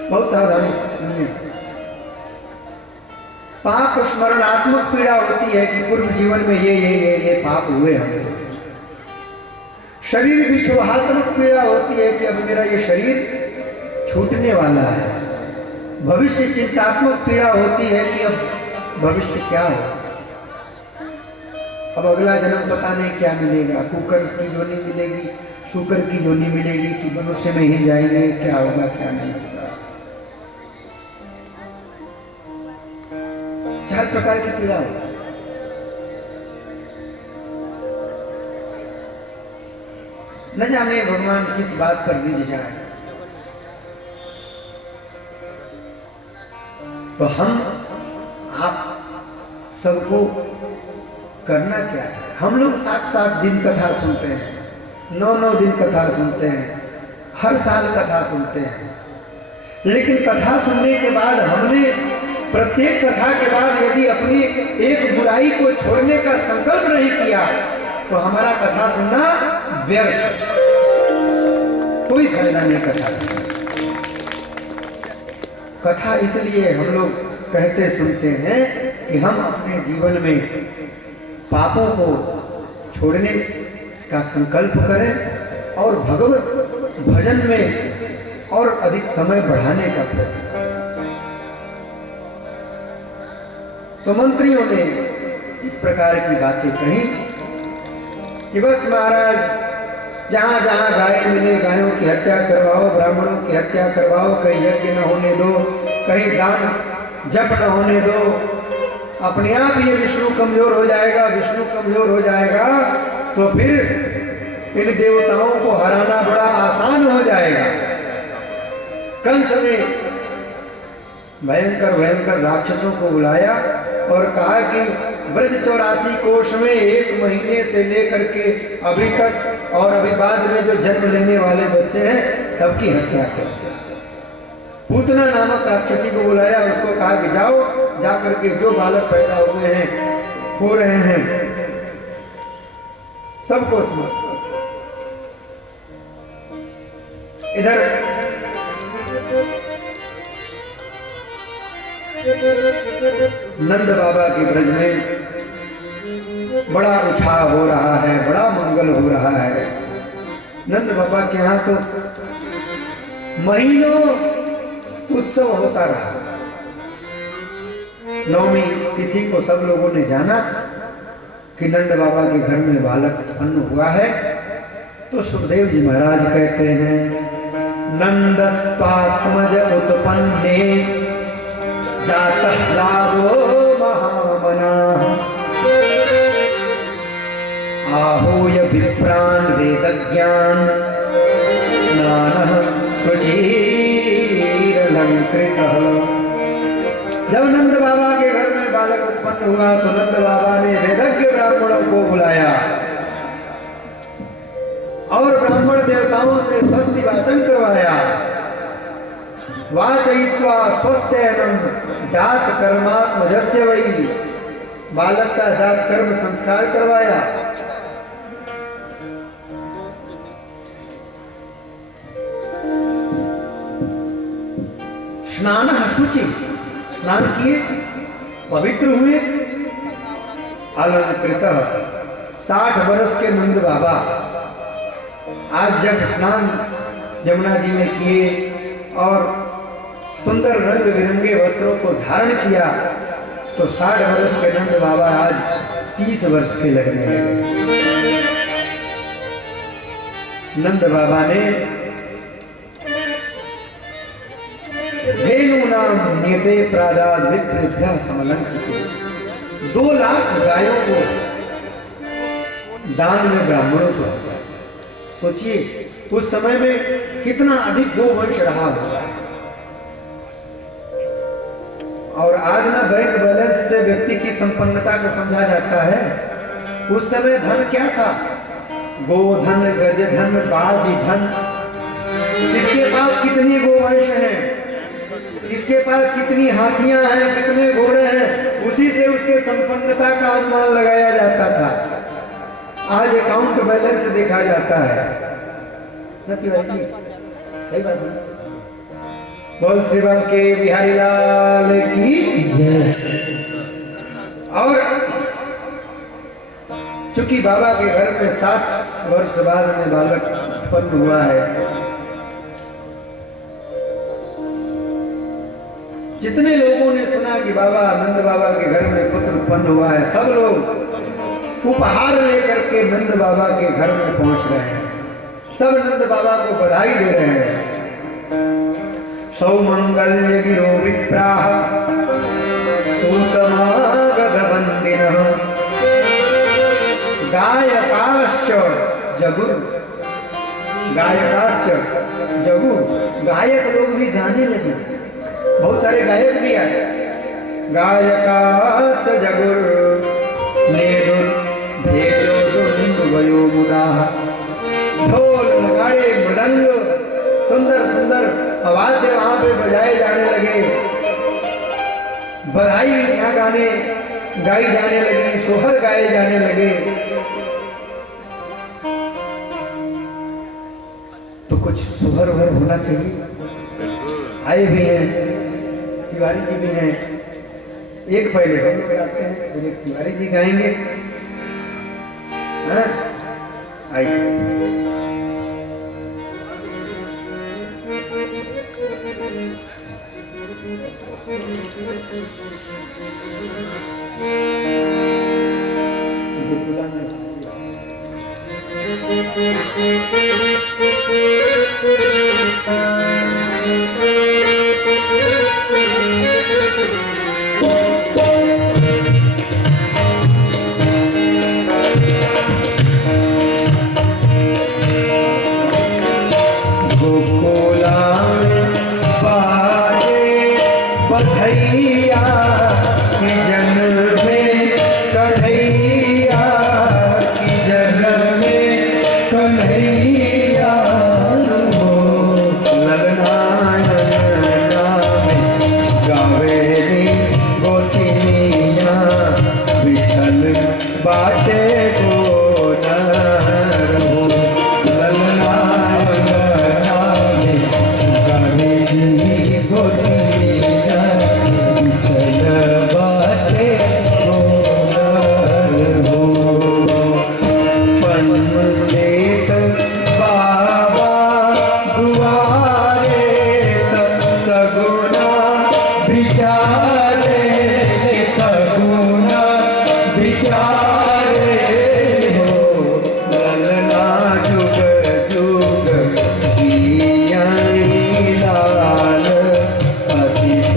बहुत सावधानी से सुनिए। पाप स्मरणात्मक पीड़ा होती है कि पूर्व जीवन में ये पाप हुए हमसे। शरीर विक्षोभात्मक पीड़ा होती है कि अब मेरा ये शरीर छूटने वाला है। भविष्य चिंतात्मक पीड़ा होती है कि अब भविष्य क्या हो, अब अगला जन्म पता नहीं क्या मिलेगा, कुकर की जोनी मिलेगी, शुकर की जोनी मिलेगी कि मनुष्य में ही जाएंगे, क्या होगा क्या नहीं होगा। 4 प्रकार की पीड़ा होती है। न जाने भगवान किस बात पर गिर जाए। तो हम आप सबको करना क्या है? हम लोग 7-7 दिन कथा सुनते हैं, 9-9 दिन कथा सुनते हैं, हर साल कथा सुनते हैं। लेकिन कथा सुनने के बाद हमने प्रत्येक कथा के बाद यदि अपनी एक बुराई को छोड़ने का संकल्प नहीं किया तो हमारा कथा सुनना व्यर्थ, कोई फायदा नहीं कथा। कथा इसलिए हम लोग कहते सुनते हैं कि हम अपने जीवन में पापों को छोड़ने का संकल्प करें और भगवत भजन में और अधिक समय बढ़ाने का प्रयत्न करें। तो मंत्रियों ने इस प्रकार की बातें कही कि बस महाराज जहां जहां गाय मिले गायों की हत्या करवाओ, ब्राह्मणों की हत्या करवाओ, कहीं यज्ञ न होने दो, कहीं दान जप न होने दो। अपने आप ये विष्णु कमजोर हो जाएगा, विष्णु कमजोर हो जाएगा तो फिर इन देवताओं को हराना बड़ा आसान हो जाएगा। कंस ने भयंकर भयंकर राक्षसों को बुलाया और कहा कि ब्रज 84 कोष में 1 महीने से लेकर के अभी तक और अभी बाद में जो जन्म लेने वाले बच्चे हैं सबकी हत्या कर। पूतना नामक राक्षसी को बुलाया, उसको कहा कि जाओ जाकर के जो बालक पैदा हुए हैं हो रहे हैं सबको समाप्त करो। इधर नंद बाबा के ब्रज में बड़ा उत्साह हो रहा है, बड़ा मंगल हो रहा है। नंद बाबा के यहाँ तो महीनों उत्सव होता रहा। नवमी तिथि को सब लोगों ने जाना कि नंद बाबा के घर में बालक उत्पन्न हुआ है। तो सुखदेव जी महाराज कहते हैं, नंदस्त्वात्मज उत्पन्ने जातः लादो महामना आहूय विप्रान् वेदज्ञान स्नानः शुचिरलंकृतः। जब नंद बाबा के घर में बालक उत्पन्न हुआ तो नंद बाबा ने वेदज्ञ ब्राह्मणों को बुलाया और ब्राह्मण देवताओं से स्वस्ति वाचन करवाया। वाचयित्वा स्वस्त्ययनं जात कर्मात्मजस्य वै, बालक का जात कर्म संस्कार करवाया। स्नान शुचि, स्नान किए, पवित्र हुए। अलंकृत, 60 वर्ष के नंद बाबा आज जब स्नान यमुना जी में किए और सुंदर रंग बिरंगे वस्त्रों को धारण किया तो 60 वर्ष के नंद बाबा आज 30 वर्ष के लगने लगे। नंद बाबा ने धेनु नाम नियते प्रादाद विप्रेभ्यः समलंकृत, 2 लाख गायों को दान में ब्राह्मणों को दिया। सोचिए उस समय में कितना अधिक गोवंश रहा होगा। और आज ना बैंक बैलेंस से व्यक्ति की संपन्नता को समझा जाता है। उस समय धन क्या था? गोधन, गजधन, बाजी धन। इसके पास कितनी गोवंश हैं, इसके पास कितनी हाथियां हैं, कितने घोड़े हैं, उसी से उसके संपन्नता का अनुमान लगाया जाता था। आज अकाउंट बैलेंस देखा जाता है। सही बात है। बोल शिवा के बिहारी लाल की जय। और चूंकि बाबा के घर में 60 वर्ष बाद में बालक उत्पन्न हुआ है, जितने लोगों ने सुना कि बाबा नंद बाबा के घर में पुत्र उत्पन्न हुआ है, सब लोग उपहार लेकर के नंद बाबा के घर में पहुंच रहे हैं। सब नंद बाबा को बधाई दे रहे हैं। सौमंगल्य गिरो विप्राः सूतमागधवन्दिनः गायकाश्च जगुः, गायकाश्च जगुः, गायक लोग भी गाने लगे। बहुत सारे गायक भी आए। गायकाश्च जगुः नेदुर भेदो दुर्वयो मुदाः, ढोल नगाड़े मृदंग सुंदर सुंदर वाद्य वहां पे बजाए जाने लगे। बधाई यहाँ गाने गाई जाने लगी, सोहर गाए जाने लगे। तो कुछ सोहर वहर होना चाहिए। आए भी हैं, तिवारी जी भी हैं। एक पहले हम लोग गाते हैं, फिर एक तिवारी जी गाएंगे। आइए। कन्हैया की जन में, कन्हैया की जन में, कन्हैया हो ललना ललना में गावेली गोतिनिया विठल बाटे को नर हो ललना ललना में गावेली गोतिनिया सगुना बिचारे प्यारे हो ललना जुग जुग जियाई लाल आशीष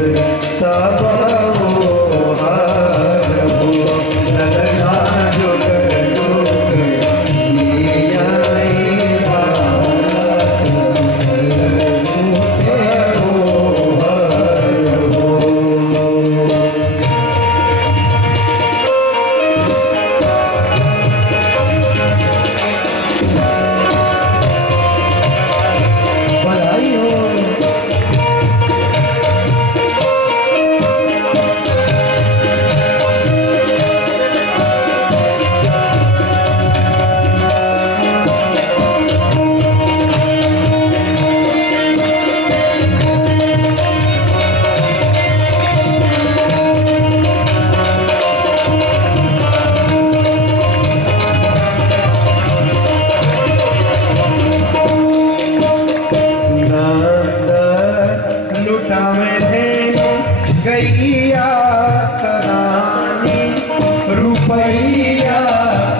सब हर हो ललना जुग जुग जियाई लाल बधाई हो नंद लुटावे थे गैया करानी रुपैया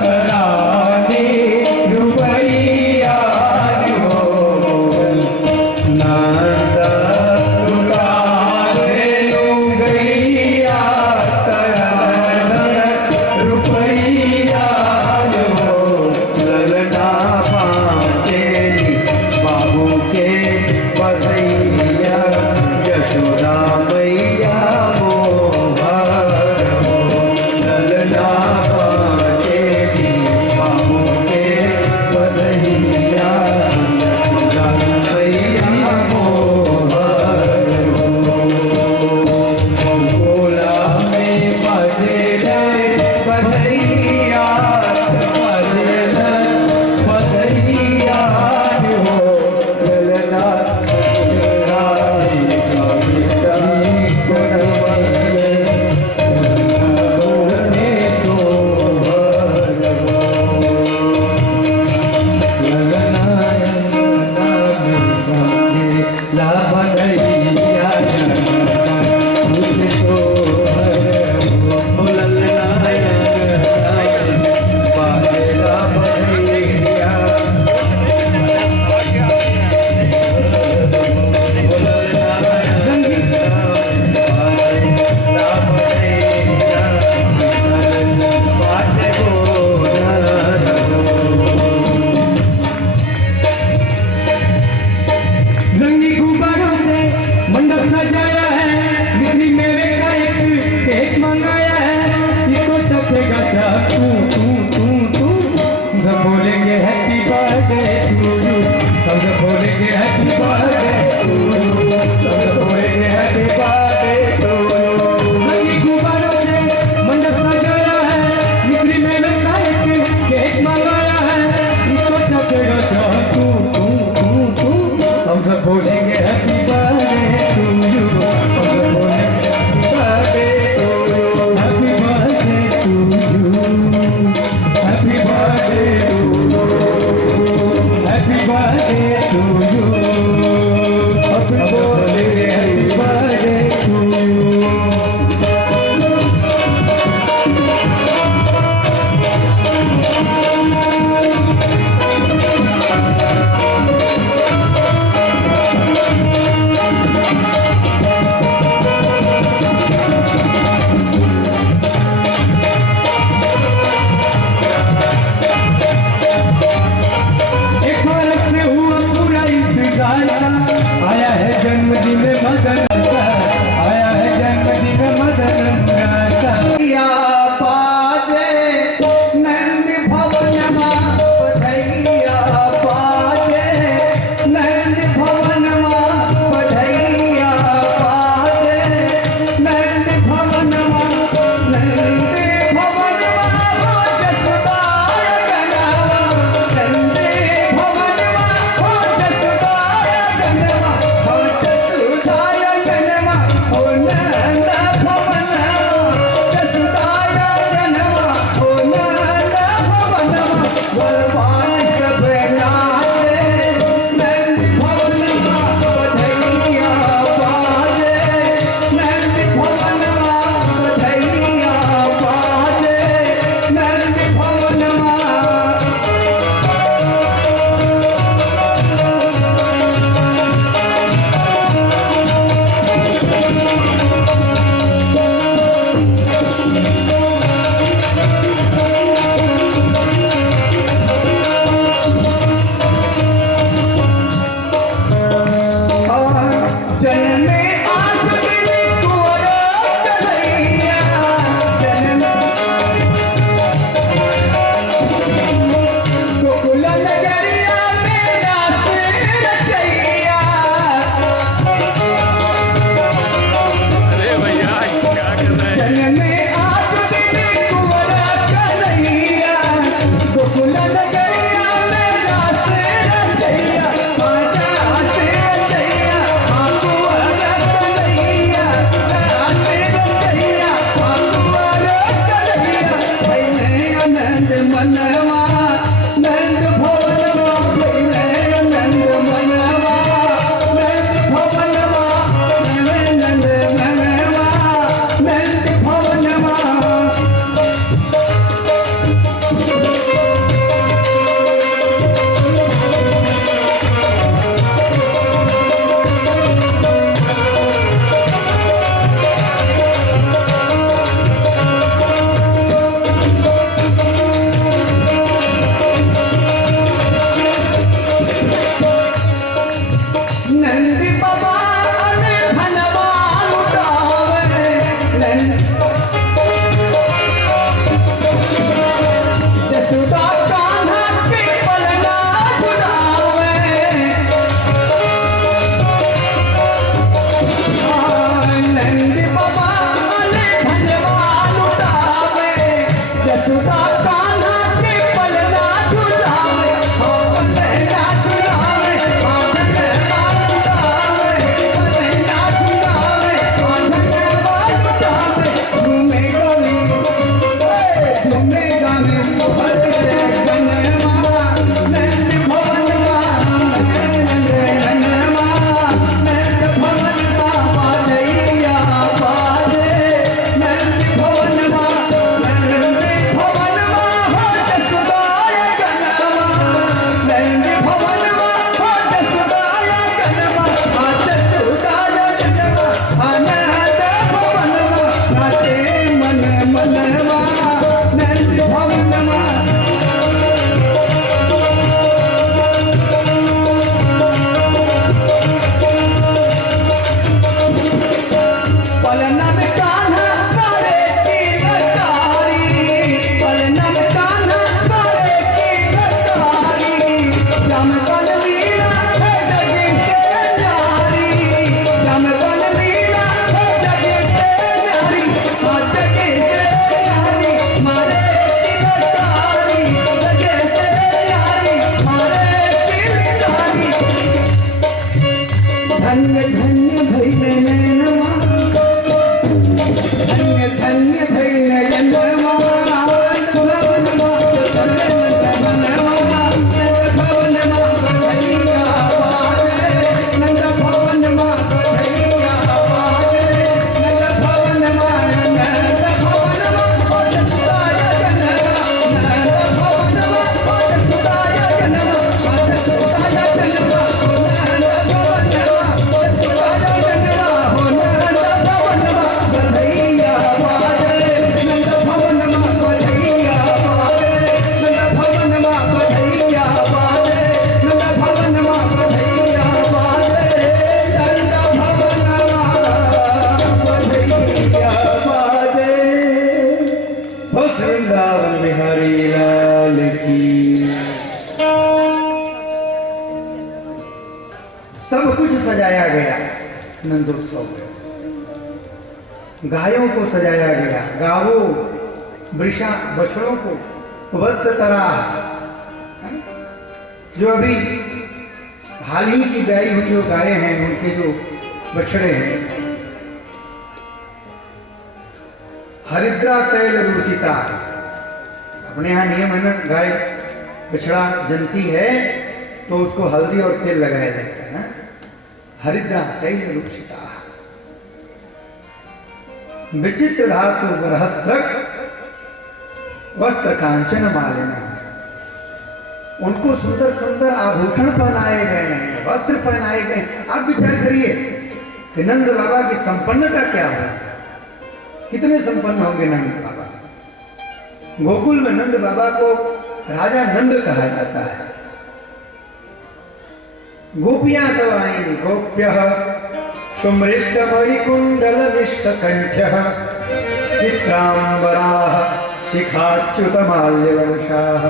करानी रुपैया हो नंद लुटावे गैया करानी रुपैया हो ललना पाटेली बाबू के बधैया यशोदा मैया मोहर हो ललना पाटेली बाबू के बधैया यशोदा मैया मोहर हो गोला में बजे बधैया बधैया हो ललना रंगी गुब्बारों से मंडप सजाया है बिजली मेवे का एक केक मंगाया है इसको चखेगा सब तू सब बोलेंगे हैप्पी बर्थडे टू यू सब बोलेंगे हैप्पी बर्थडे टू यू सब बोलेंगे हैप्पी बर्थडे टू यू रंगी गुब्बारों से मंडप सजाया है बिजली मेवे का एक केक मंगाया है इसको चखेगा सब तू हम सब बोलेंगे हैप्पी बर्थडे टू यू हम सब बोलेंगे happy birthday to you happy birthday to you happy birthday to you मनवा नंद भवनवा भइले नंद मनवा नंद भवनवा नंद मनवा नंद भवनवा नंद बाबा अने भनवा लुटावे जसुदा कान्हा के पलना छुड़ावे नंद बाबा अने भनवा लुटावे जसुदा कान्हा के पलना छुड़ावे पलना छुड़ावे धन्य धन्य भैले नैनवा धन्य धन्य भैले नैनवा भवनवा भवनवा भवनवा भैया बाजे नंद भवनवा भैया बाजे नंद भवनवा नंद भवनवा जसुदाय जनवा नंद भवनवा जसुदाय जनवा जसुदाय जनवा वृंदावन बिहारी लाल की। सब कुछ सजाया गया नंदोत्सव में, गायों को सजाया गया, गावो वृषा बछड़ों को वत्स तरा, जो अभी हाल ही की ब्याई हुई जो गायें हैं उनके जो बछड़े हैं, हरिद्रा तैल रूसिता। अपने यहाँ नियम है ना, गाय बछड़ा जनती है तो उसको हल्दी और तेल लगाया जाता है। हरिद्रा तैल रूसिता विचित्र धातु बरहस्रक वस्त्र कांचन मालिनी। उनको सुंदर सुंदर आभूषण पहनाए गए हैं, वस्त्र पहनाए गए। आप विचार करिए कि नंद बाबा की संपन्नता क्या है, कितने संपन्न होंगे नंद बाबा। गोकुल में नंद बाबा को राजा नंद कहा जाता है। गोपियां सब आई, गोप्यः सुमृष्ट मणिकुंडल निष्ठ कंठ्यः चित्रांबराः शिखाच्युत माल्यवर्षाः।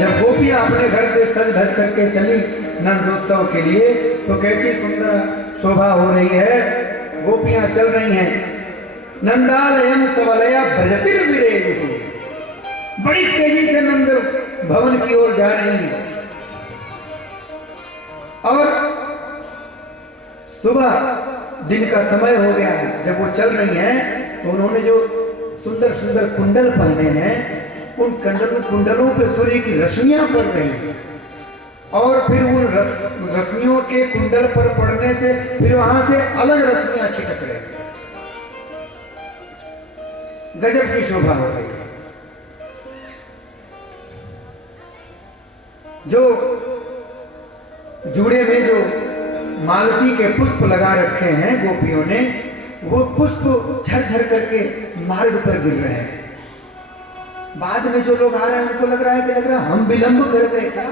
जब गोपियां अपने घर से सज धज करके चली नंदोत्सव के लिए तो कैसी सुंदर शोभा हो रही है। गोपियां चल रही हैं, नंदालयम सवलया ब्रजतिर्विरेणुः, बड़ी तेजी से नंद भवन की ओर जा रही है। और सुबह दिन का समय हो गया है। जब वो चल रही हैं तो उन्होंने जो सुंदर सुंदर कुंडल पहने हैं उन कुंडलों पे सूर्य की रश्मियां पड़ रही हैं और फिर उन रश्मियों के कुंडल पर पड़ने से फिर वहां से अलग रश्मियां छिटक रही हैं। गजब की शोभा हो रही है। जो जूड़े में जो मालती के पुष्प लगा रखे हैं गोपियों ने, वो पुष्प झरझर करके मार्ग पर गिर रहे हैं। बाद में जो लोग आ रहे हैं उनको लग रहा है हम विलंब कर गए क्या।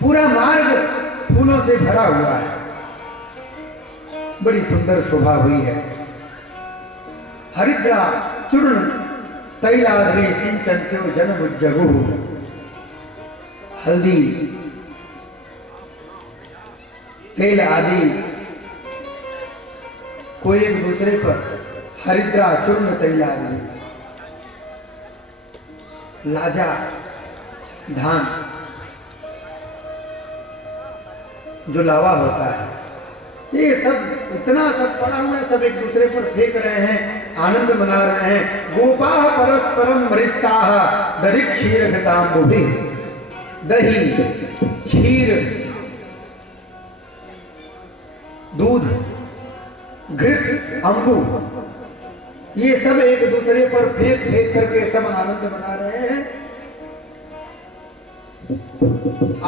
पूरा मार्ग फूलों से भरा हुआ है। बड़ी सुंदर शोभा हुई है। हरिद्रा चूर्ण तैलाद्रि सिंचन्त्यो जनमुज्जगु। हल्दी तेल आदि को एक दूसरे पर हरिद्रा चूर्ण तैलाद्रि, लाजा धान जो लावा होता है, ये सब इतना सब पड़ा हुआ है, सब एक दूसरे पर फेंक रहे हैं, आनंद मना रहे हैं। गोपाः परस्परम वरिष्ठाः दधि क्षीर घटाम्बुभि। दही, क्षीर, दूध, घृत, अम्बु, ये सब एक दूसरे पर फेंक फेंक करके सब आनंद मना रहे हैं।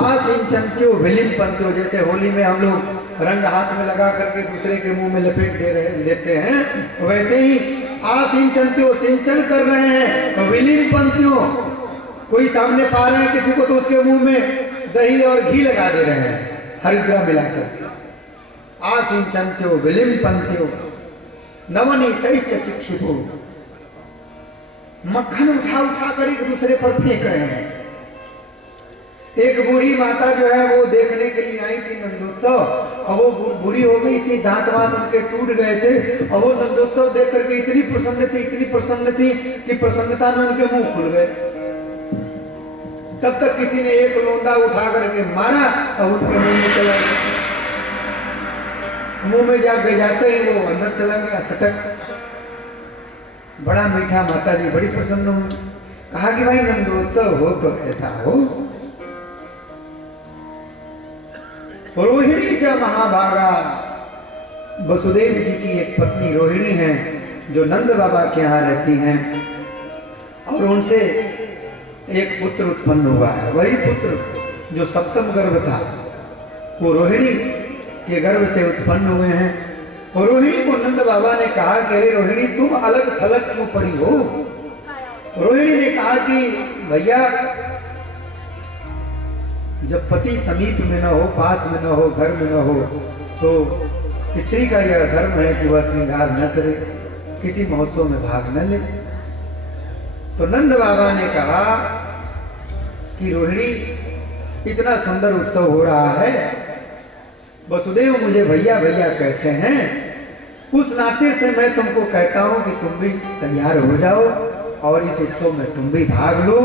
आसिंचन्त्यो विलिम्पन्त्यो, जैसे होली में हम लोग रंग हाथ में लगा करके दूसरे के मुंह में लपेट देते हैं, वैसे ही आसिंचन्त्यो सिंचन कर रहे हैं। विलिम्पन्त्यो, कोई सामने पा रहे हैं किसी को तो उसके मुंह में दही और घी लगा दे रहे हैं हरिद्रा मिलाकर। आसिंचन्त्यो विलिम्पन्त्यो नवनीतैश्च चिक्षिपो, मक्खन उठा उठा कर एक दूसरे पर फेंक रहे हैं। एक बूढ़ी माता जो है वो देखने के लिए आई थी नंदोत्सव, और वो बूढ़ी हो गई थी, दांत वांत उनके टूट गए थे, और वो नंदोत्सव देख करके इतनी प्रसन्न थी कि प्रसन्नता में उनके मुंह खुल गए। तब तक किसी ने एक लोंदा उठा करके मारा और उनके मुंह में चला गया। मुंह में जाते ही वो अंदर चला गया सटक। बड़ा मीठा माता जी बड़ी प्रसन्न हुई। कहा कि भाई नंदोत्सव हो तो ऐसा हो। रोहिणी च महाभागा, वसुदेव जी की एक पत्नी रोहिणी है जो नंद बाबा के यहाँ रहती हैं, और उनसे एक पुत्र उत्पन्न हुआ है। वही पुत्र जो सप्तम गर्भ था वो रोहिणी के गर्भ से उत्पन्न हुए हैं। और रोहिणी को नंद बाबा ने कहा कि अरे रोहिणी तुम अलग थलग क्यों पड़ी हो। रोहिणी ने कहा कि भैया जब पति समीप में न हो, पास में न हो, घर में न हो, तो स्त्री का यह धर्म है कि वह श्रृंगार न करे, किसी महोत्सव में भाग न ले। तो नंद बाबा ने कहा कि रोहिणी इतना सुंदर उत्सव हो रहा है, वसुदेव मुझे भैया भैया कहते हैं, उस नाते से मैं तुमको कहता हूं कि तुम भी तैयार हो जाओ और इस उत्सव में तुम भी भाग लो।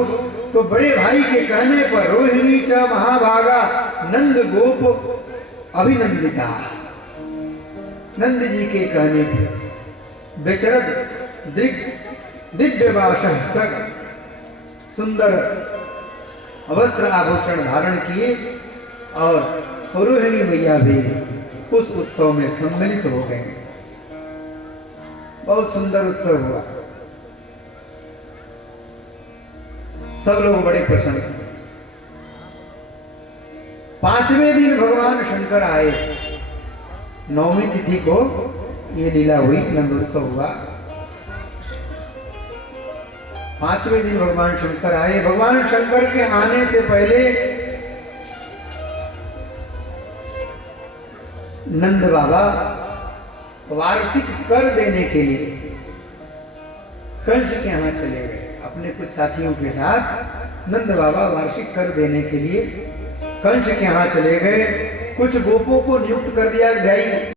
तो बड़े भाई के कहने पर रोहिणी च महाभागा नंद गोप अभिनंदिता, नंद जी के कहने पर बेचरद दिव्यवासः सग सुंदर वस्त्र आभूषण धारण किए और रोहिणी मैया भी उस उत्सव में सम्मिलित हो गए। बहुत सुंदर उत्सव हुआ, सब लोग बड़े प्रसन्न। 5वें दिन भगवान शंकर आए। 9वीं तिथि को ये लीला हुई, नंदोत्सव हुआ। 5वें दिन भगवान शंकर आए। भगवान शंकर के आने से पहले नंद बाबा वार्षिक कर देने के लिए कंस के यहाँ चले गए। अपने कुछ साथियों के साथ नंद बाबा वार्षिक कर देने के लिए कंस के यहाँ चले गए। कुछ गोपों को नियुक्त कर दिया, भाई